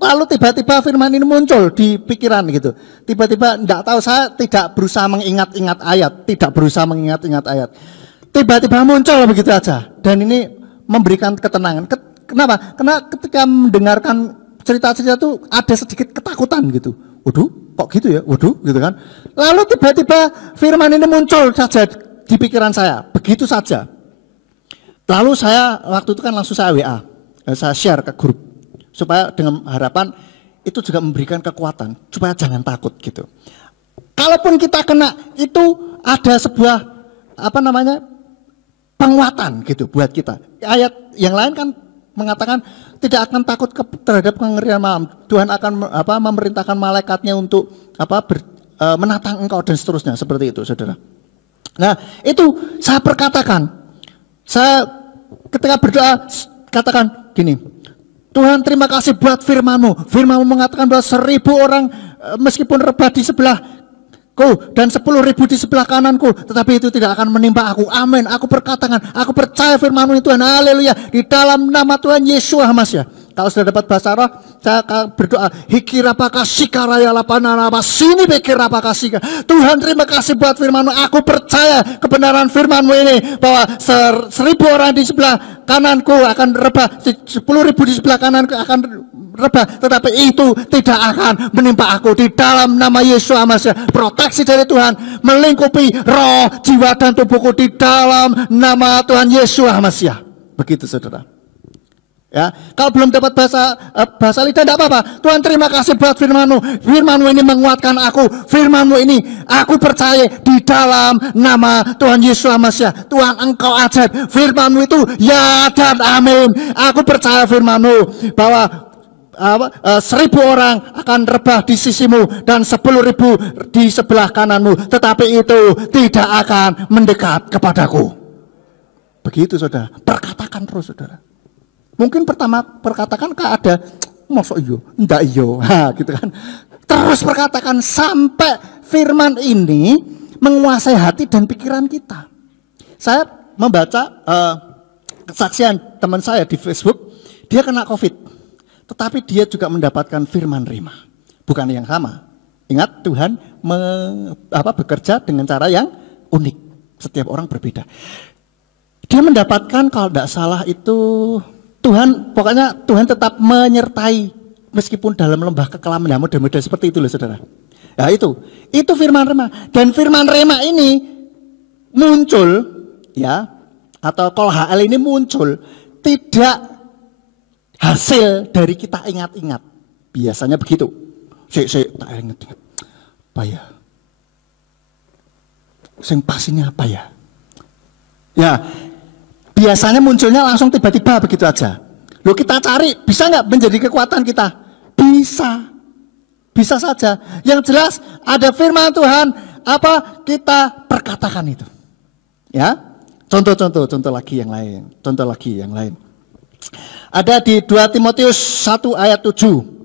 Lalu tiba-tiba firman ini muncul di pikiran gitu. Tiba-tiba enggak tahu, saya tidak berusaha mengingat-ingat ayat, Tiba-tiba muncul begitu aja. Dan ini memberikan ketenangan. Kenapa? Karena ketika mendengarkan cerita-cerita itu ada sedikit ketakutan gitu. Waduh, kok gitu ya? Waduh, gitu kan. Lalu tiba-tiba firman ini muncul saja di pikiran saya. Begitu saja. Lalu saya waktu itu kan langsung saya WA. Saya share ke grup. Supaya dengan harapan itu juga memberikan kekuatan supaya jangan takut gitu. Kalaupun kita kena, itu ada sebuah penguatan gitu buat kita. Ayat yang lain kan mengatakan tidak akan takut terhadap kengerian malam. Tuhan akan memerintahkan malaikatnya untuk menatang engkau dan seterusnya, seperti itu, saudara. Nah, itu saya perkatakan. Saya ketika berdoa katakan gini, Tuhan, terima kasih buat firman-Mu. Firman-Mu mengatakan bahwa 1000 orang meskipun rebah di sebelahku dan 10.000 di sebelah kananku, tetapi itu tidak akan menimpa aku. Amin. Aku perkatakan, aku percaya firman-Mu Tuhan. Haleluya. Di dalam nama Tuhan Yesus Hamsya. Kalau sudah dapat bahasa roh, saya akan berdoa. Tuhan, terima kasih buat firman-Mu. Aku percaya kebenaran firman-Mu ini, bahwa 1000 orang di sebelah kananku akan rebah, 10.000 di sebelah kananku akan rebah, tetapi itu tidak akan menimpa aku. Di dalam nama Yesus Hamsya, proteksi dari Tuhan melingkupi roh, jiwa dan tubuhku di dalam nama Tuhan Yesus Hamsya. Begitu, saudara. Ya, kalau belum dapat bahasa lidah tidak apa-apa. Tuhan, terima kasih buat firman-Mu. Firman-Mu ini menguatkan aku. Firman-Mu ini aku percaya di dalam nama Tuhan Yesus Hamsya. Tuhan, Engkau ajaib. Firman-Mu itu ya dan amin. Aku percaya firman-Mu bahwa 1000 orang akan rebah di sisimu dan 10.000 di sebelah kananmu, tetapi itu tidak akan mendekat kepadaku. Begitu, saudara. Perkatakan terus, saudara. Mungkin pertama perkatakan ada masuk iyo, ndak iyo, gitu kan. Terus perkatakan sampai firman ini menguasai hati dan pikiran kita. Saya membaca kesaksian teman saya di Facebook, dia kena COVID, tetapi dia juga mendapatkan firman rema, bukan yang sama. Ingat, Tuhan bekerja dengan cara yang unik, setiap orang berbeda. Dia mendapatkan, kalau tidak salah itu pokoknya Tuhan tetap menyertai meskipun dalam lembah kekelaman, mudah-mudahan seperti itu loh, saudara. Ya, itu firman rema. Dan firman rema ini muncul, ya, atau kol HL ini muncul tidak hasil dari kita ingat-ingat. Biasanya begitu. Saya tak ingat-ingat. Apa ya? Sing pastinya apa ya? Ya, biasanya munculnya langsung tiba-tiba begitu aja. Loh, kita cari, bisa nggak menjadi kekuatan kita? Bisa saja. Yang jelas ada firman Tuhan, kita perkatakan itu. Ya, contoh lagi yang lain. Ada di 2 Timotius 1 ayat 7.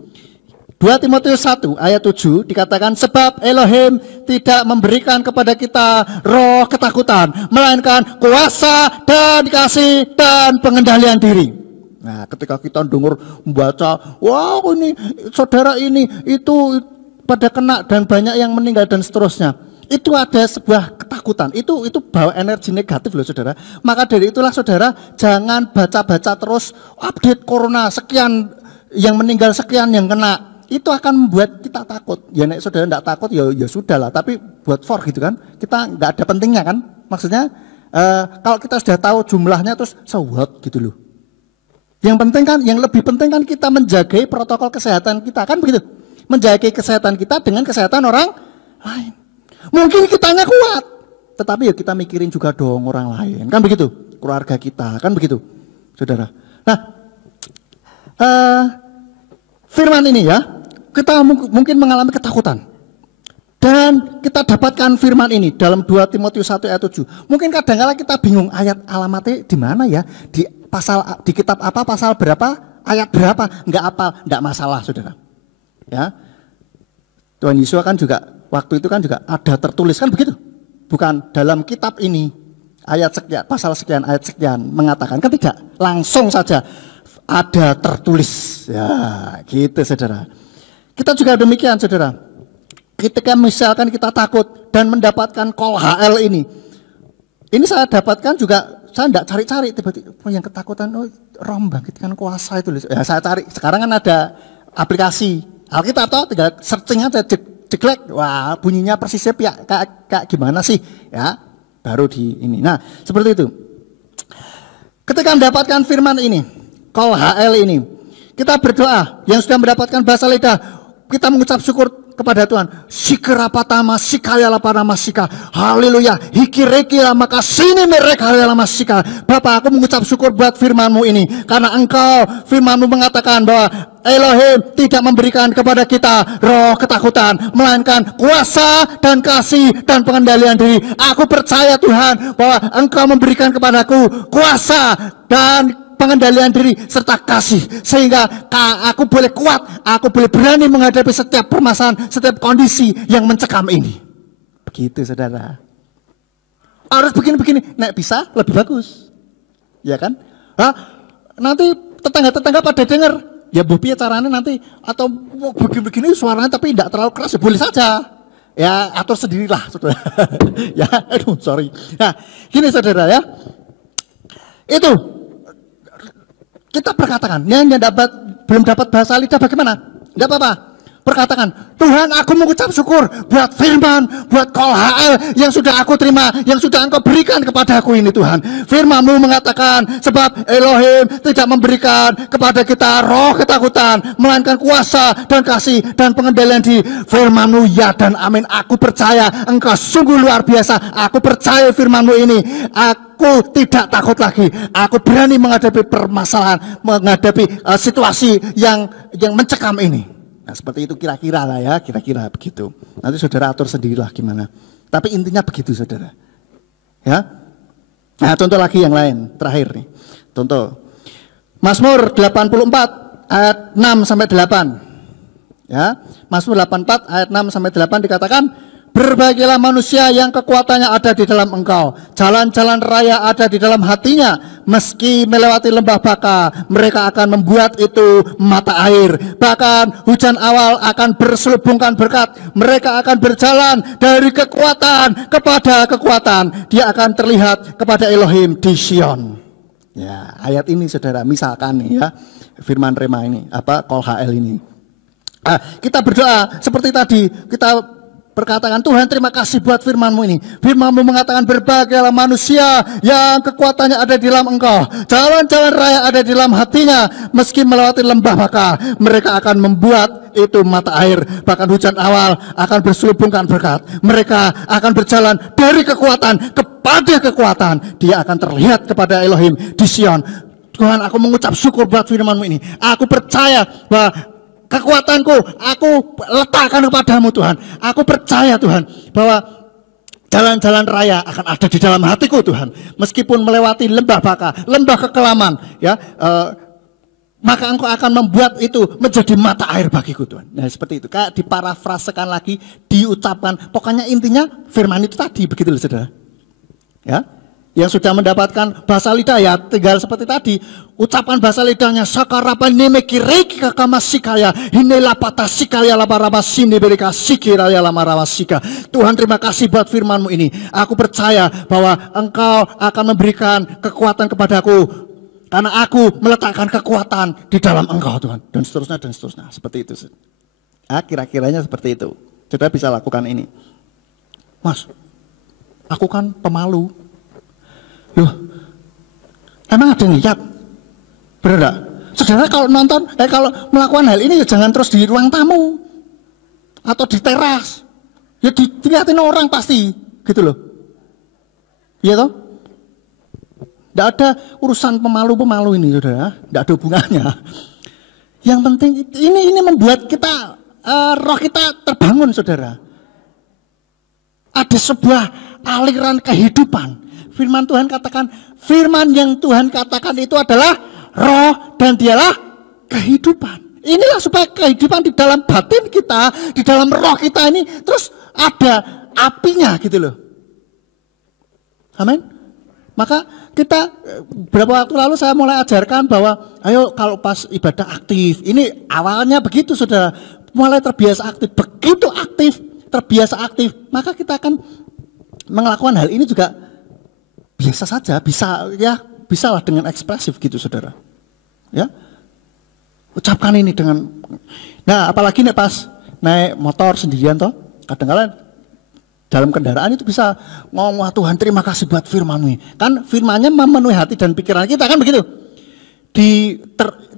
2 Timotius 1 ayat 7 dikatakan, sebab Elohim tidak memberikan kepada kita roh ketakutan, melainkan kuasa dan kasih dan pengendalian diri. Nah, ketika kita dengar membaca, wow, ini saudara ini itu pada kena dan banyak yang meninggal dan seterusnya, itu ada sebuah ketakutan. Itu bawa energi negatif loh, saudara. Maka dari itulah, saudara, jangan baca-baca terus update corona sekian yang meninggal, sekian yang kena. Itu akan membuat kita takut. Ya, nek saudara tidak takut, ya sudah lah. Tapi buat gitu kan, kita nggak ada pentingnya kan. Maksudnya kalau kita sudah tahu jumlahnya terus what gitu loh. Yang penting kan, yang lebih penting kan kita menjaga protokol kesehatan kita, kan begitu. Menjaga kesehatan kita dengan kesehatan orang lain. Mungkin kitanya kuat, tetapi ya kita mikirin juga dong orang lain, kan begitu. Keluarga kita, kan begitu, saudara. Nah, firman ini ya, kita mungkin mengalami ketakutan. Dan kita dapatkan firman ini dalam 2 Timotius 1 ayat 7. Mungkin kadang-kadang kita bingung ayat alamatnya di mana ya? Di kitab apa, pasal berapa, ayat berapa? Enggak masalah Saudara. Ya. Tuhan Yesus kan juga waktu itu kan juga ada tertulis kan begitu. Bukan dalam kitab ini ayat sekian, pasal sekian, ayat sekian mengatakan kan tidak, langsung saja ada tertulis. Ya, gitu Saudara. Kita juga demikian Saudara. Ketika misalkan kita takut dan mendapatkan call HL ini saya dapatkan juga, saya tidak cari-cari tiba-tiba yang ketakutan, Roh membangkitkan kuasa itu. Ya saya cari, sekarang kan ada aplikasi Alkitab toh, tinggal searching aja, jeglek, wah bunyinya persisnya kayak gimana sih, ya baru di ini. Nah seperti itu. Ketika mendapatkan firman ini, call HL ini, kita berdoa, yang sudah mendapatkan bahasa lidah, kita mengucap syukur kepada Tuhan. Sikerapatama sikayala panama sika. Haleluya. Hikireki maka sini mereka lama sika. Bapak, aku mengucap syukur buat firman-Mu ini, karena Engkau firman-Mu mengatakan bahwa Elohim tidak memberikan kepada kita roh ketakutan, melainkan kuasa dan kasih dan pengendalian diri. Aku percaya Tuhan bahwa Engkau memberikan kepadaku kuasa dan pengendalian diri serta kasih, sehingga aku boleh kuat, aku boleh berani menghadapi setiap permasalahan, setiap kondisi yang mencekam ini. Begitu Saudara. Harus begini-begini, nek bisa lebih bagus, ya kan? Nanti tetangga-tetangga pada dengar, ya bobi caranya nanti, atau begini-begini suaranya tapi tidak terlalu keras, ya boleh saja. Ya atur sendirilah Saudara. Ya, aduh sorry. Nah gini Saudara ya, itu kita perkatakan, yang belum dapat bahasa lidah bagaimana? Tidak apa-apa. Perkatakan, Tuhan aku mengucap syukur buat firman, buat call HL yang sudah aku terima, yang sudah Engkau berikan kepada aku ini Tuhan. Firman-Mu mengatakan, sebab Elohim tidak memberikan kepada kita roh ketakutan, melainkan kuasa dan kasih dan pengendalian diri. Firman-Mu ya dan amin. Aku percaya Engkau sungguh luar biasa. Aku percaya firman-Mu ini. Aku tidak takut lagi. Aku berani menghadapi permasalahan, menghadapi situasi yang mencekam ini. Nah seperti itu kira-kira lah ya, kira-kira begitu. Nanti Saudara atur sendirilah gimana. Tapi intinya begitu Saudara. Ya. Nah contoh lagi yang lain, terakhir nih. Contoh. Mazmur 84 ayat 6 sampai 8. Ya. Mazmur 84 ayat 6 sampai 8 dikatakan, berbahagialah manusia yang kekuatannya ada di dalam Engkau, jalan-jalan raya ada di dalam hatinya. Meski melewati lembah baka, mereka akan membuat itu mata air. Bahkan hujan awal akan berselubungkan berkat. Mereka akan berjalan dari kekuatan kepada kekuatan. Dia akan terlihat kepada Elohim di Sion. Ya, ayat ini Saudara, misalkan nih ya, firman Rema ini, call HL ini. Kita berdoa seperti tadi, kita perkatakan, Tuhan terima kasih buat firman-Mu ini. Firman-Mu mengatakan berbahagialah manusia yang kekuatannya ada di dalam Engkau, jalan-jalan raya ada di dalam hatinya. Meski melewati lembah baka, mereka akan membuat itu mata air. Bahkan hujan awal akan berselubungkan berkat. Mereka akan berjalan dari kekuatan kepada kekuatan. Dia akan terlihat kepada Elohim di Sion. Tuhan, aku mengucap syukur buat firman-Mu ini. Aku percaya bahwa kekuatanku aku letakkan kepadamu Tuhan. Aku percaya Tuhan bahwa jalan-jalan raya akan ada di dalam hatiku Tuhan. Meskipun melewati lembah baka, lembah kekelaman, ya, maka Engkau akan membuat itu menjadi mata air bagiku Tuhan. Nah seperti itu, kayak diparafrasekan lagi, diucapkan. Pokoknya intinya firman itu tadi, begitu loh Saudara. Ya. Yang sudah mendapatkan bahasa lidah ya tinggal seperti tadi, ucapan bahasa lidahnya sakarapan nemekireki kakamasikaya hinelapata sikaya labarabasini berika sikiraya lamarawasika. Tuhan terima kasih buat firman-Mu ini. Aku percaya bahwa Engkau akan memberikan kekuatan kepadaku, karena aku meletakkan kekuatan di dalam Engkau Tuhan, dan seterusnya seperti itu. Kira-kiranya seperti itu. Saudara bisa lakukan ini. Mas, aku kan pemalu. Loh, emang ada yang lihat? Benar enggak? Saudara kalau nonton, kalau melakukan hal ini ya jangan terus di ruang tamu atau di teras. Ya dilihatin orang pasti, gitu loh. Iya toh? Tidak ada urusan pemalu-pemalu ini, Saudara. Tidak ada hubungannya. Yang penting ini membuat kita roh kita terbangun, Saudara. ada sebuah aliran kehidupan. Firman Tuhan katakan, firman yang Tuhan katakan itu adalah roh dan dialah kehidupan. Inilah supaya kehidupan di dalam batin kita, di dalam roh kita ini terus ada apinya gitu loh. Amin. Maka kita beberapa waktu lalu saya mulai ajarkan bahwa ayo kalau pas ibadah aktif, ini awalnya begitu saudara, mulai terbiasa aktif, begitu aktif, terbiasa aktif, maka kita akan melakukan hal ini juga biasa saja, bisalah dengan ekspresif gitu saudara. Ya, ucapkan ini dengan, nah apalagi nih pas naik motor sendirian toh, kadang-kadang dalam kendaraan itu bisa ngomong, wah Tuhan terima kasih buat firman-Mu. Kan firman-Nya memenuhi hati dan pikiran kita kan begitu.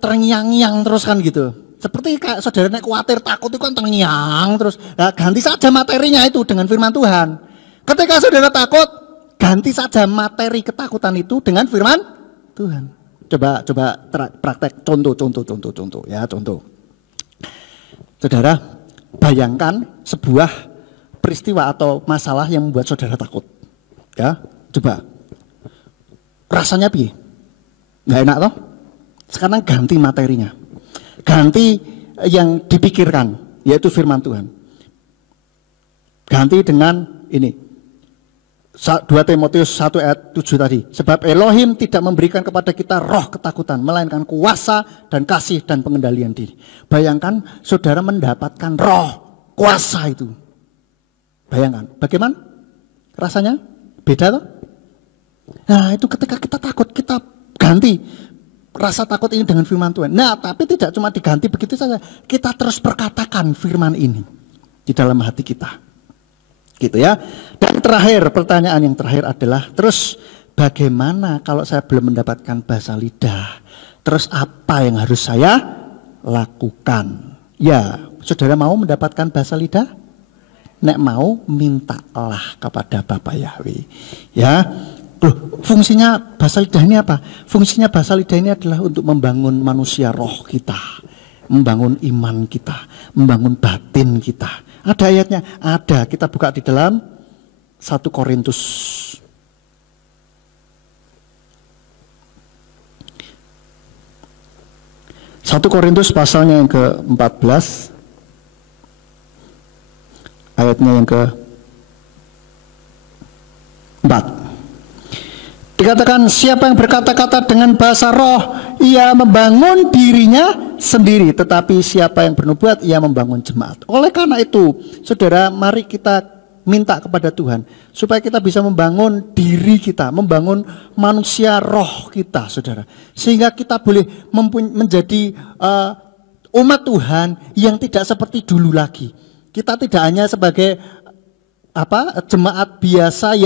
Terngiang-ngiang terus kan gitu. Seperti kayak saudara naik khawatir takut itu kan terngiang terus. Nah, ganti saja materinya itu dengan firman Tuhan. Ketika saudara takut, ganti saja materi ketakutan itu dengan firman Tuhan. Coba praktek contoh ya, contoh. Saudara, bayangkan sebuah peristiwa atau masalah yang membuat saudara takut. Ya, coba. Rasanya piye? Enggak enak toh? Sekarang ganti materinya. Ganti yang dipikirkan, yaitu firman Tuhan. Ganti dengan ini. 2 Timotius 1 ayat 7 tadi. Sebab Elohim tidak memberikan kepada kita roh ketakutan, melainkan kuasa dan kasih dan pengendalian diri. Bayangkan saudara mendapatkan roh kuasa itu. Bayangkan, bagaimana rasanya? Beda toh? Nah itu ketika kita takut, kita ganti rasa takut ini dengan firman Tuhan. Nah tapi tidak cuma diganti begitu saja, kita terus perkatakan firman ini di dalam hati kita. Gitu ya. Dan terakhir, pertanyaan yang terakhir adalah, terus bagaimana kalau saya belum mendapatkan bahasa lidah? Terus apa yang harus saya lakukan? Ya, saudara mau mendapatkan bahasa lidah? Nek mau, mintalah kepada Bapa Yahweh. Ya, loh, fungsinya bahasa lidah ini apa? Fungsinya bahasa lidah ini adalah untuk membangun manusia roh kita, membangun iman kita, membangun batin kita. Ada ayatnya? Ada, kita buka di dalam 1 Korintus. 1 Korintus pasalnya yang ke-14, ayatnya yang ke-4. Dikatakan, siapa yang berkata-kata dengan bahasa roh, ia membangun dirinya sendiri. Tetapi siapa yang bernubuat, ia membangun jemaat. Oleh karena itu, saudara, mari kita minta kepada Tuhan supaya kita bisa membangun diri kita, membangun manusia roh kita, saudara. Sehingga kita boleh menjadi umat Tuhan yang tidak seperti dulu lagi. Kita tidak hanya sebagai jemaat biasa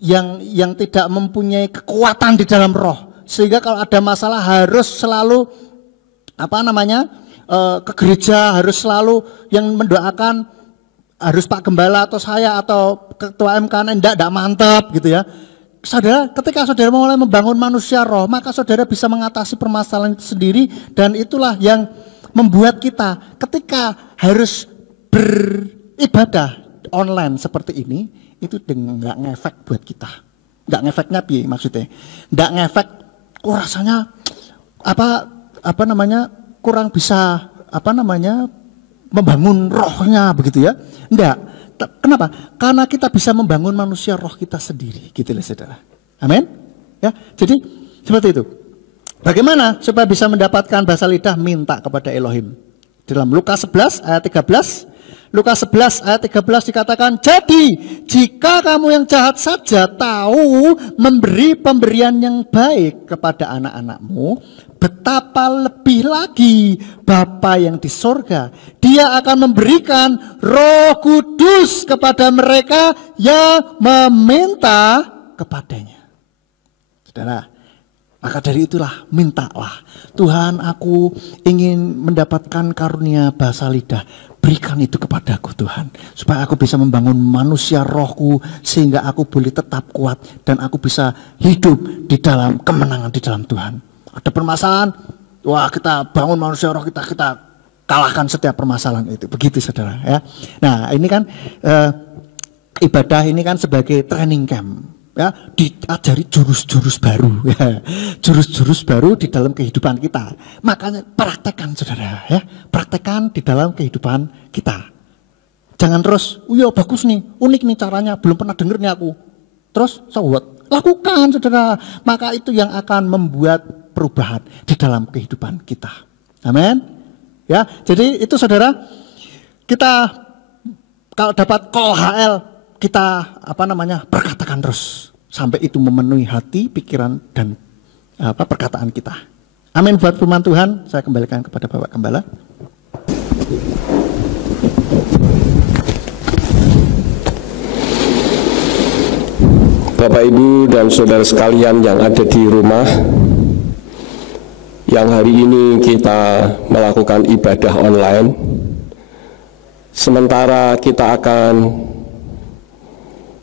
yang tidak mempunyai kekuatan di dalam roh, sehingga kalau ada masalah harus selalu ke gereja, harus selalu yang mendoakan harus Pak Gembala atau saya atau ketua MKN, enggak mantap gitu ya. Saudara, ketika saudara mulai membangun manusia roh, maka saudara bisa mengatasi permasalahan itu sendiri, dan itulah yang membuat kita ketika harus beribadah online seperti ini, itu nggak ngefek buat kita. Nggak ngefeknya piye maksudnya? Nggak ngefek, rasanya kurang bisa membangun rohnya begitu ya. Enggak. Kenapa? Karena kita bisa membangun manusia roh kita sendiri, gitu loh saudara. Amin. Ya, jadi seperti itu. Bagaimana supaya bisa mendapatkan bahasa lidah? Minta kepada Elohim. Dalam Lukas 11 ayat 13. Lukas 11 ayat 13 dikatakan, jadi jika kamu yang jahat saja tahu memberi pemberian yang baik kepada anak-anakmu, betapa lebih lagi Bapa yang di sorga, Dia akan memberikan Roh Kudus kepada mereka yang meminta kepadanya. Saudara, maka dari itulah mintalah, Tuhan aku ingin mendapatkan karunia bahasa lidah. Berikan itu kepadaku Tuhan, supaya aku bisa membangun manusia rohku, sehingga aku boleh tetap kuat dan aku bisa hidup di dalam kemenangan di dalam Tuhan. Ada permasalahan, wah kita bangun manusia roh kita kalahkan setiap permasalahan itu. Begitu saudara ya. Nah ini kan ibadah ini kan sebagai training camp, ya, diajari jurus-jurus baru, ya, jurus-jurus baru di dalam kehidupan kita. Makanya praktekkan, saudara, ya, praktekkan di dalam kehidupan kita. Jangan terus, oh ya bagus nih, unik nih caranya, belum pernah denger nih aku. Terus sobat, lakukan, saudara. Maka itu yang akan membuat perubahan di dalam kehidupan kita. Amin. Ya, jadi itu saudara, kita kalau dapat call HL, kita perkatakan terus sampai itu memenuhi hati, pikiran dan perkataan kita. Amin buat firman Tuhan. Saya kembalikan kepada Bapak Gembala. Bapak, Ibu, dan saudara sekalian yang ada di rumah, yang hari ini kita melakukan ibadah online, sementara kita akan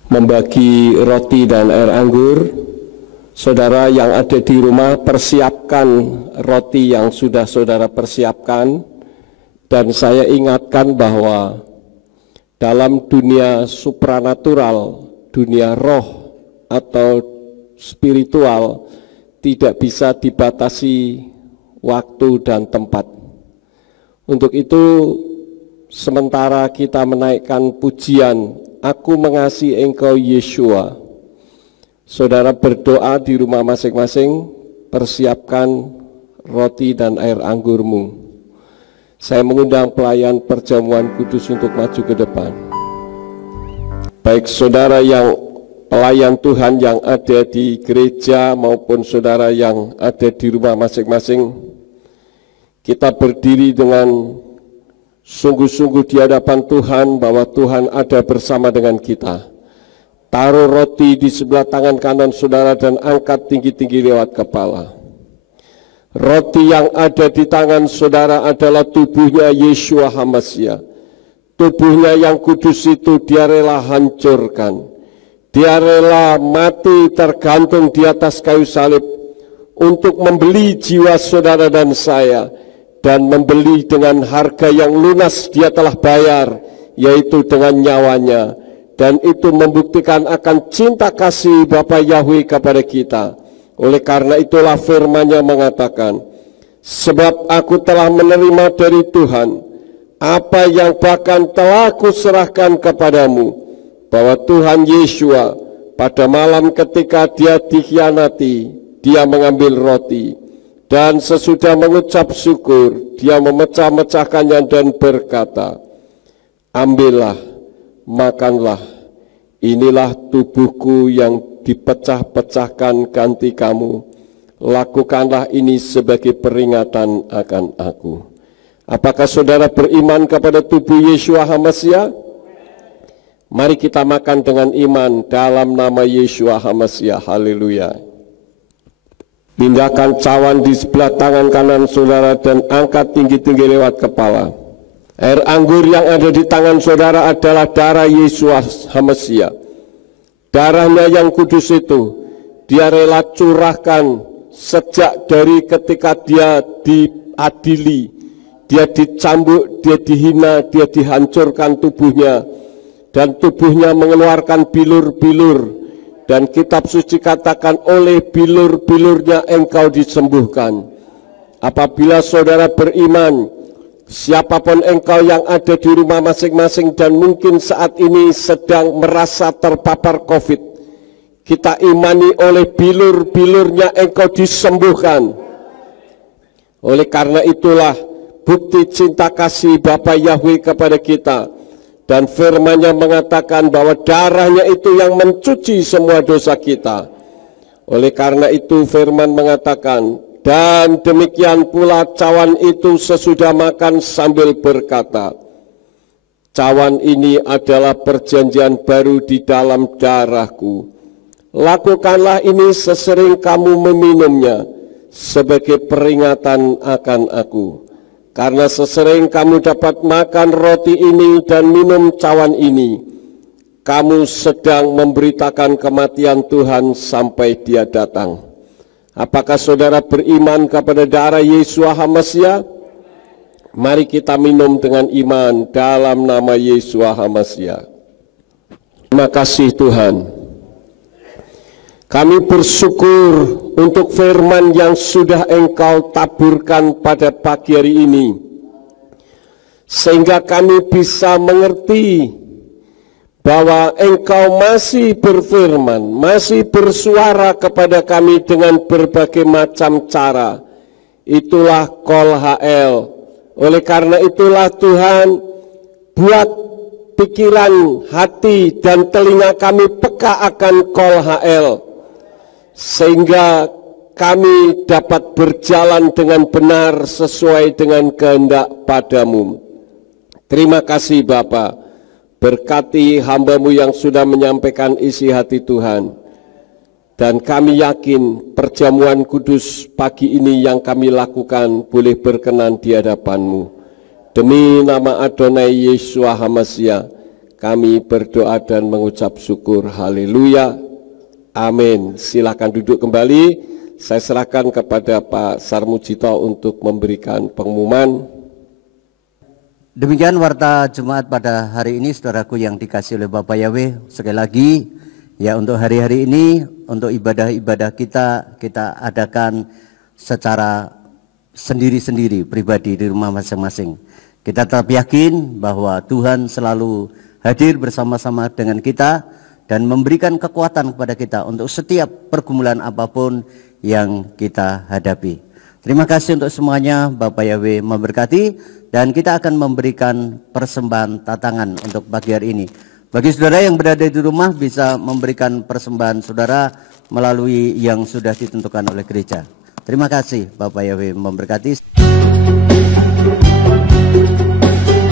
membagi roti dan air anggur. Saudara yang ada di rumah, persiapkan roti yang sudah saudara persiapkan, dan saya ingatkan bahwa dalam dunia supranatural, dunia roh atau spiritual, tidak bisa dibatasi waktu dan tempat. Untuk itu, sementara kita menaikkan pujian Aku Mengasihi Engkau Yeshua, saudara berdoa di rumah masing-masing, persiapkan roti dan air anggurmu. Saya mengundang pelayan perjamuan kudus untuk maju ke depan. Baik saudara yang pelayan Tuhan yang ada di gereja maupun saudara yang ada di rumah masing-masing, kita berdiri dengan sungguh-sungguh di hadapan Tuhan bahwa Tuhan ada bersama dengan kita. Taruh roti di sebelah tangan kanan saudara dan angkat tinggi-tinggi lewat kepala. Roti yang ada di tangan saudara adalah tubuhnya Yeshua HaMashiach. Tubuhnya yang kudus itu dia rela hancurkan. Dia rela mati tergantung di atas kayu salib untuk membeli jiwa saudara dan saya, dan membeli dengan harga yang lunas dia telah bayar, yaitu dengan nyawanya. Dan itu membuktikan akan cinta kasih Bapa Yahweh kepada kita. Oleh karena itulah firman-Nya mengatakan, sebab aku telah menerima dari Tuhan apa yang bahkan telah kuserahkan kepadamu, bahwa Tuhan Yeshua pada malam ketika dia dikhianati, dia mengambil roti, dan sesudah mengucap syukur, dia memecah-mecahkannya dan berkata, ambillah, makanlah, inilah tubuhku yang dipecah-pecahkan ganti kamu, lakukanlah ini sebagai peringatan akan aku. Apakah saudara beriman kepada tubuh Yeshua HaMashiach? Mari kita makan dengan iman dalam nama Yeshua HaMashiach. Haleluya. Pindahkan cawan di sebelah tangan kanan saudara dan angkat tinggi-tinggi lewat kepala. Air anggur yang ada di tangan saudara adalah darah Yeshua HaMashiach. Darahnya yang kudus itu dia rela curahkan sejak dari ketika dia diadili, dia dicambuk, dia dihina, dia dihancurkan tubuhnya, dan tubuhnya mengeluarkan bilur-bilur, dan kitab suci katakan oleh bilur-bilurnya engkau disembuhkan. Apabila saudara beriman, siapapun engkau yang ada di rumah masing-masing dan mungkin saat ini sedang merasa terpapar COVID, kita imani oleh bilur-bilurnya engkau disembuhkan. Oleh karena itulah bukti cinta kasih Bapa Yahweh kepada kita. Dan firman-Nya mengatakan bahwa darahnya itu yang mencuci semua dosa kita. Oleh karena itu firman mengatakan, dan demikian pula cawan itu sesudah makan sambil berkata, cawan ini adalah perjanjian baru di dalam darahku. Lakukanlah ini sesering kamu meminumnya sebagai peringatan akan aku. Karena sesering kamu dapat makan roti ini dan minum cawan ini, kamu sedang memberitakan kematian Tuhan sampai Dia datang. Apakah saudara beriman kepada darah Yeshua HaMashiach? Mari kita minum dengan iman dalam nama Yeshua HaMashiach. Terima kasih Tuhan. Kami bersyukur untuk firman yang sudah Engkau taburkan pada pagi hari ini, sehingga kami bisa mengerti bahwa Engkau masih berfirman, masih bersuara kepada kami dengan berbagai macam cara. Itulah Kol HL. Oleh karena itulah Tuhan, buat pikiran, hati, dan telinga kami peka akan Kol HL, sehingga kami dapat berjalan dengan benar sesuai dengan kehendak Padamu. Terima kasih Bapa, berkati hamba-Mu yang sudah menyampaikan isi hati Tuhan. Dan kami yakin perjamuan kudus pagi ini yang kami lakukan boleh berkenan di hadapan-Mu. Demi nama Adonai Yeshua HaMashiach, kami berdoa dan mengucap syukur. Haleluya. Amin. Silakan duduk kembali. Saya serahkan kepada Pak Sarmujito untuk memberikan pengumuman. Demikian warta Jumat pada hari ini, saudaraku yang dikasihi oleh Bapak Yahweh. Sekali lagi, ya, untuk hari-hari ini, untuk ibadah-ibadah kita adakan secara sendiri-sendiri, pribadi di rumah masing-masing. Kita tetap yakin bahwa Tuhan selalu hadir bersama-sama dengan kita dan memberikan kekuatan kepada kita untuk setiap pergumulan apapun yang kita hadapi. Terima kasih untuk semuanya. Bapak Yahweh memberkati, dan kita akan memberikan persembahan tatangan untuk pagi hari ini. Bagi saudara yang berada di rumah bisa memberikan persembahan saudara melalui yang sudah ditentukan oleh gereja. Terima kasih. Bapak Yahweh memberkati.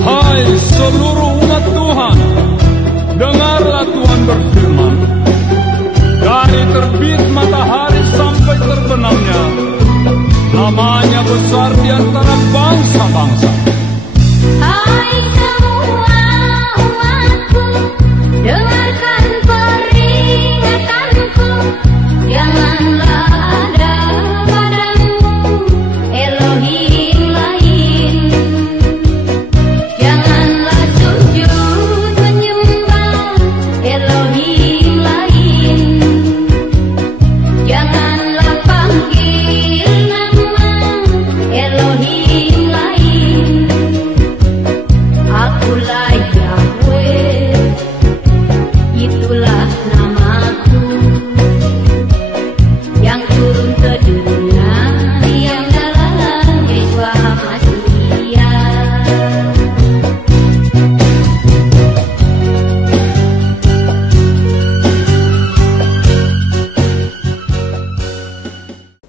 Hai seluruh umat Tuhan, dengarlah Tuhan berfirman. Dari terbit matahari sampai terbenamnya, namanya besar di antara bangsa-bangsa. Hai semua umatku, dengarkan peringatanku. Janganlah ada padamu Elohim lain. Janganlah sujud menyembah Elohim lain. Janganlah panggil nama Elohim lain. Akulah Yahweh, itulah namaku, yang turun ke dunia, yang dalam Yeshua HaMashiach.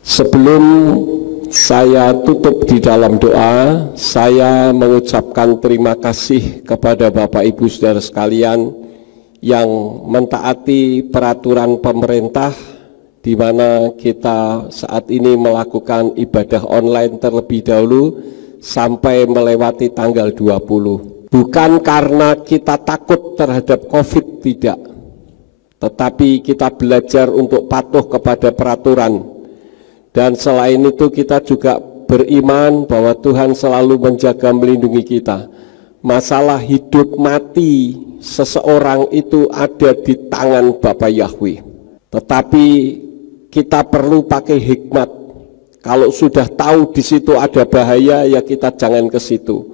Sebelum saya tutup di dalam doa, saya mengucapkan terima kasih kepada Bapak Ibu Saudara sekalian yang mentaati peraturan pemerintah, di mana kita saat ini melakukan ibadah online terlebih dahulu sampai melewati tanggal 20. Bukan karena kita takut terhadap COVID, tidak, tetapi kita belajar untuk patuh kepada peraturan. Dan selain itu kita juga beriman bahwa Tuhan selalu menjaga melindungi kita. Masalah hidup mati seseorang itu ada di tangan Bapa Yahweh. Tetapi kita perlu pakai hikmat. Kalau sudah tahu di situ ada bahaya, ya kita jangan ke situ.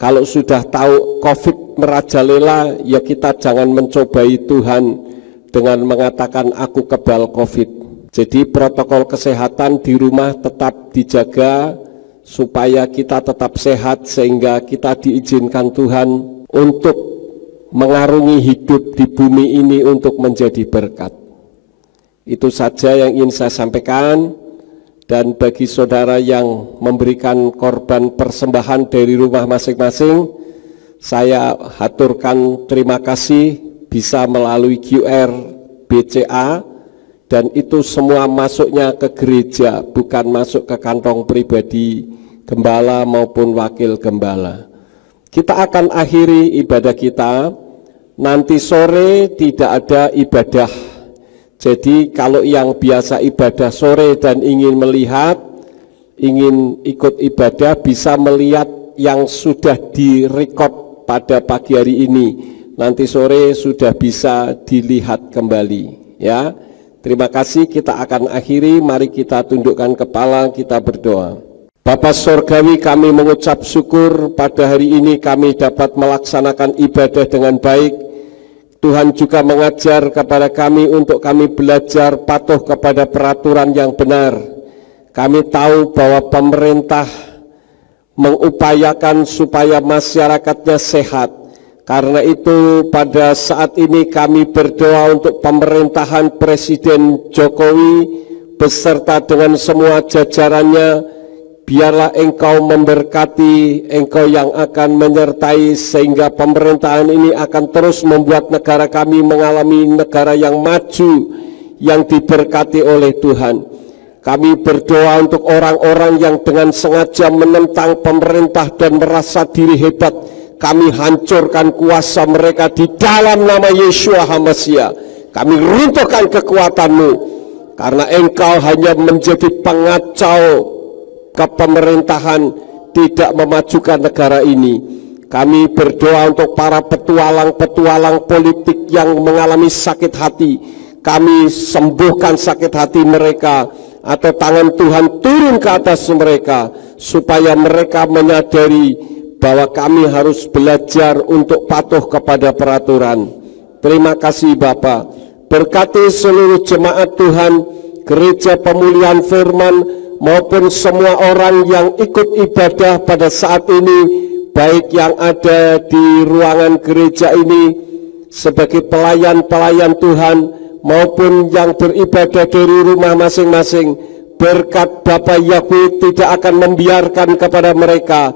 Kalau sudah tahu COVID merajalela, ya kita jangan mencobai Tuhan dengan mengatakan aku kebal COVID. Jadi protokol kesehatan di rumah tetap dijaga supaya kita tetap sehat, sehingga kita diizinkan Tuhan untuk mengarungi hidup di bumi ini untuk menjadi berkat. Itu saja yang ingin saya sampaikan. Dan bagi saudara yang memberikan korban persembahan dari rumah masing-masing, saya haturkan terima kasih, bisa melalui QR BCA. Dan itu semua masuknya ke gereja, bukan masuk ke kantong pribadi gembala maupun wakil gembala. Kita akan akhiri ibadah kita. Nanti sore tidak ada ibadah. Jadi kalau yang biasa ibadah sore dan ingin melihat, ingin ikut ibadah, bisa melihat yang sudah direkod pada pagi hari ini. nanti sore sudah bisa dilihat kembali ya. Terima kasih, kita akan akhiri, mari kita tundukkan kepala, kita berdoa. Bapa Sorgawi, kami mengucap syukur pada hari ini kami dapat melaksanakan ibadah dengan baik. Tuhan juga mengajar kepada kami untuk kami belajar patuh kepada peraturan yang benar. Kami tahu bahwa pemerintah mengupayakan supaya masyarakatnya sehat. Karena itu pada saat ini kami berdoa untuk pemerintahan Presiden Jokowi beserta dengan semua jajarannya. Biarlah Engkau memberkati, Engkau yang akan menyertai sehingga pemerintahan ini akan terus membuat negara kami mengalami negara yang maju, yang diberkati oleh Tuhan. Kami berdoa untuk orang-orang yang dengan sengaja menentang pemerintah dan merasa diri hebat. Kami hancurkan kuasa mereka di dalam nama Yeshua HaMashiach. Kami runtuhkan kekuatan-Mu, karena Engkau hanya menjadi pengacau kepemerintahan, tidak memajukan negara ini. Kami berdoa untuk para petualang-petualang politik yang mengalami sakit hati. Kami sembuhkan sakit hati mereka, atau tangan Tuhan turun ke atas mereka, supaya mereka menyadari bahwa kami harus belajar untuk patuh kepada peraturan. Terima kasih Bapa. Berkati seluruh jemaat Tuhan, Gereja Pemulihan Firman, maupun semua orang yang ikut ibadah pada saat ini, baik yang ada di ruangan gereja ini sebagai pelayan-pelayan Tuhan, maupun yang beribadah dari rumah masing-masing. Berkat Bapa Yahweh tidak akan membiarkan kepada mereka.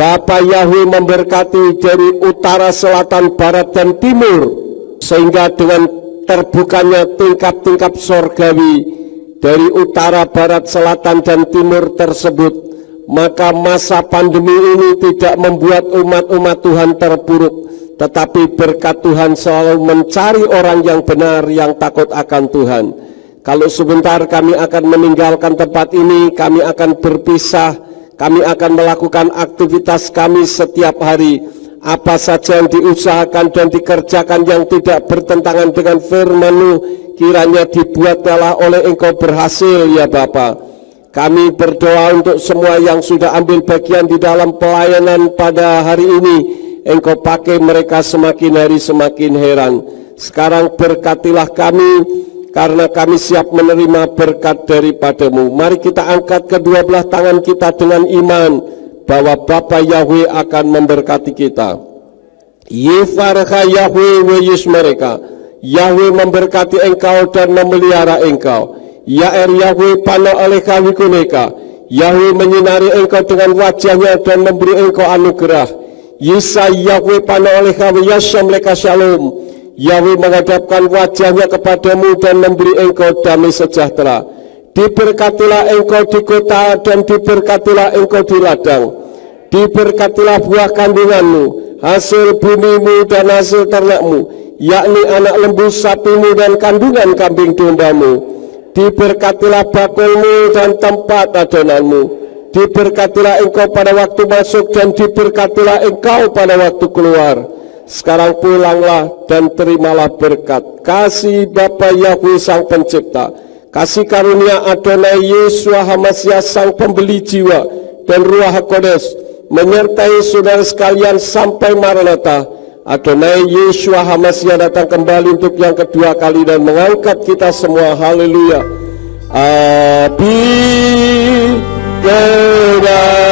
Bapa Yahweh memberkati dari utara, selatan, barat, dan timur, sehingga dengan terbukanya tingkap-tingkap sorgawi dari utara, barat, selatan, dan timur tersebut, maka masa pandemi ini tidak membuat umat-umat Tuhan terpuruk, tetapi berkat Tuhan selalu mencari orang yang benar, yang takut akan Tuhan. Kalau sebentar kami akan meninggalkan tempat ini, kami akan berpisah. Kami akan melakukan aktivitas kami setiap hari. Apa saja yang diusahakan dan dikerjakan yang tidak bertentangan dengan firman-Mu, kiranya dibuatlah oleh Engkau berhasil ya Bapa. Kami berdoa untuk semua yang sudah ambil bagian di dalam pelayanan pada hari ini. Engkau pakai mereka semakin hari semakin heran. Sekarang berkatilah kami, karena kami siap menerima berkat daripada-Mu. Mari kita angkat kedua belah tangan kita dengan iman bahwa Bapa Yahweh akan memberkati kita. Yifarha Yahweh wa yishmereka. Yahweh memberkati engkau dan memelihara engkau. Ya'er Yahweh pana aleka wikuneka. Yahweh menyinari engkau dengan wajahnya dan memberi engkau anugerah. Yisa Yahweh pana aleka wa yasham leka shalom. Yahweh menghadapkan wajahnya kepadamu dan memberi engkau damai sejahtera. Diberkatilah engkau di kota dan diberkatilah engkau di ladang. Diberkatilah buah kandunganmu, hasil bumimu dan hasil ternakmu, yakni anak lembu sapimu dan kandungan kambing dombamu. Diberkatilah bakulmu dan tempat adonanmu. Diberkatilah engkau pada waktu masuk dan diberkatilah engkau pada waktu keluar. Sekarang pulanglah dan terimalah berkat. Kasih Bapa Yahweh Sang Pencipta, kasih karunia Adonai Yeshua HaMashiach Sang Pembeli jiwa, dan Ruach HaKodes menyertai saudara sekalian sampai Maranatha. Adonai Yeshua HaMashiach datang kembali untuk yang kedua kali dan mengangkat kita semua. Haleluya. Abi Geda.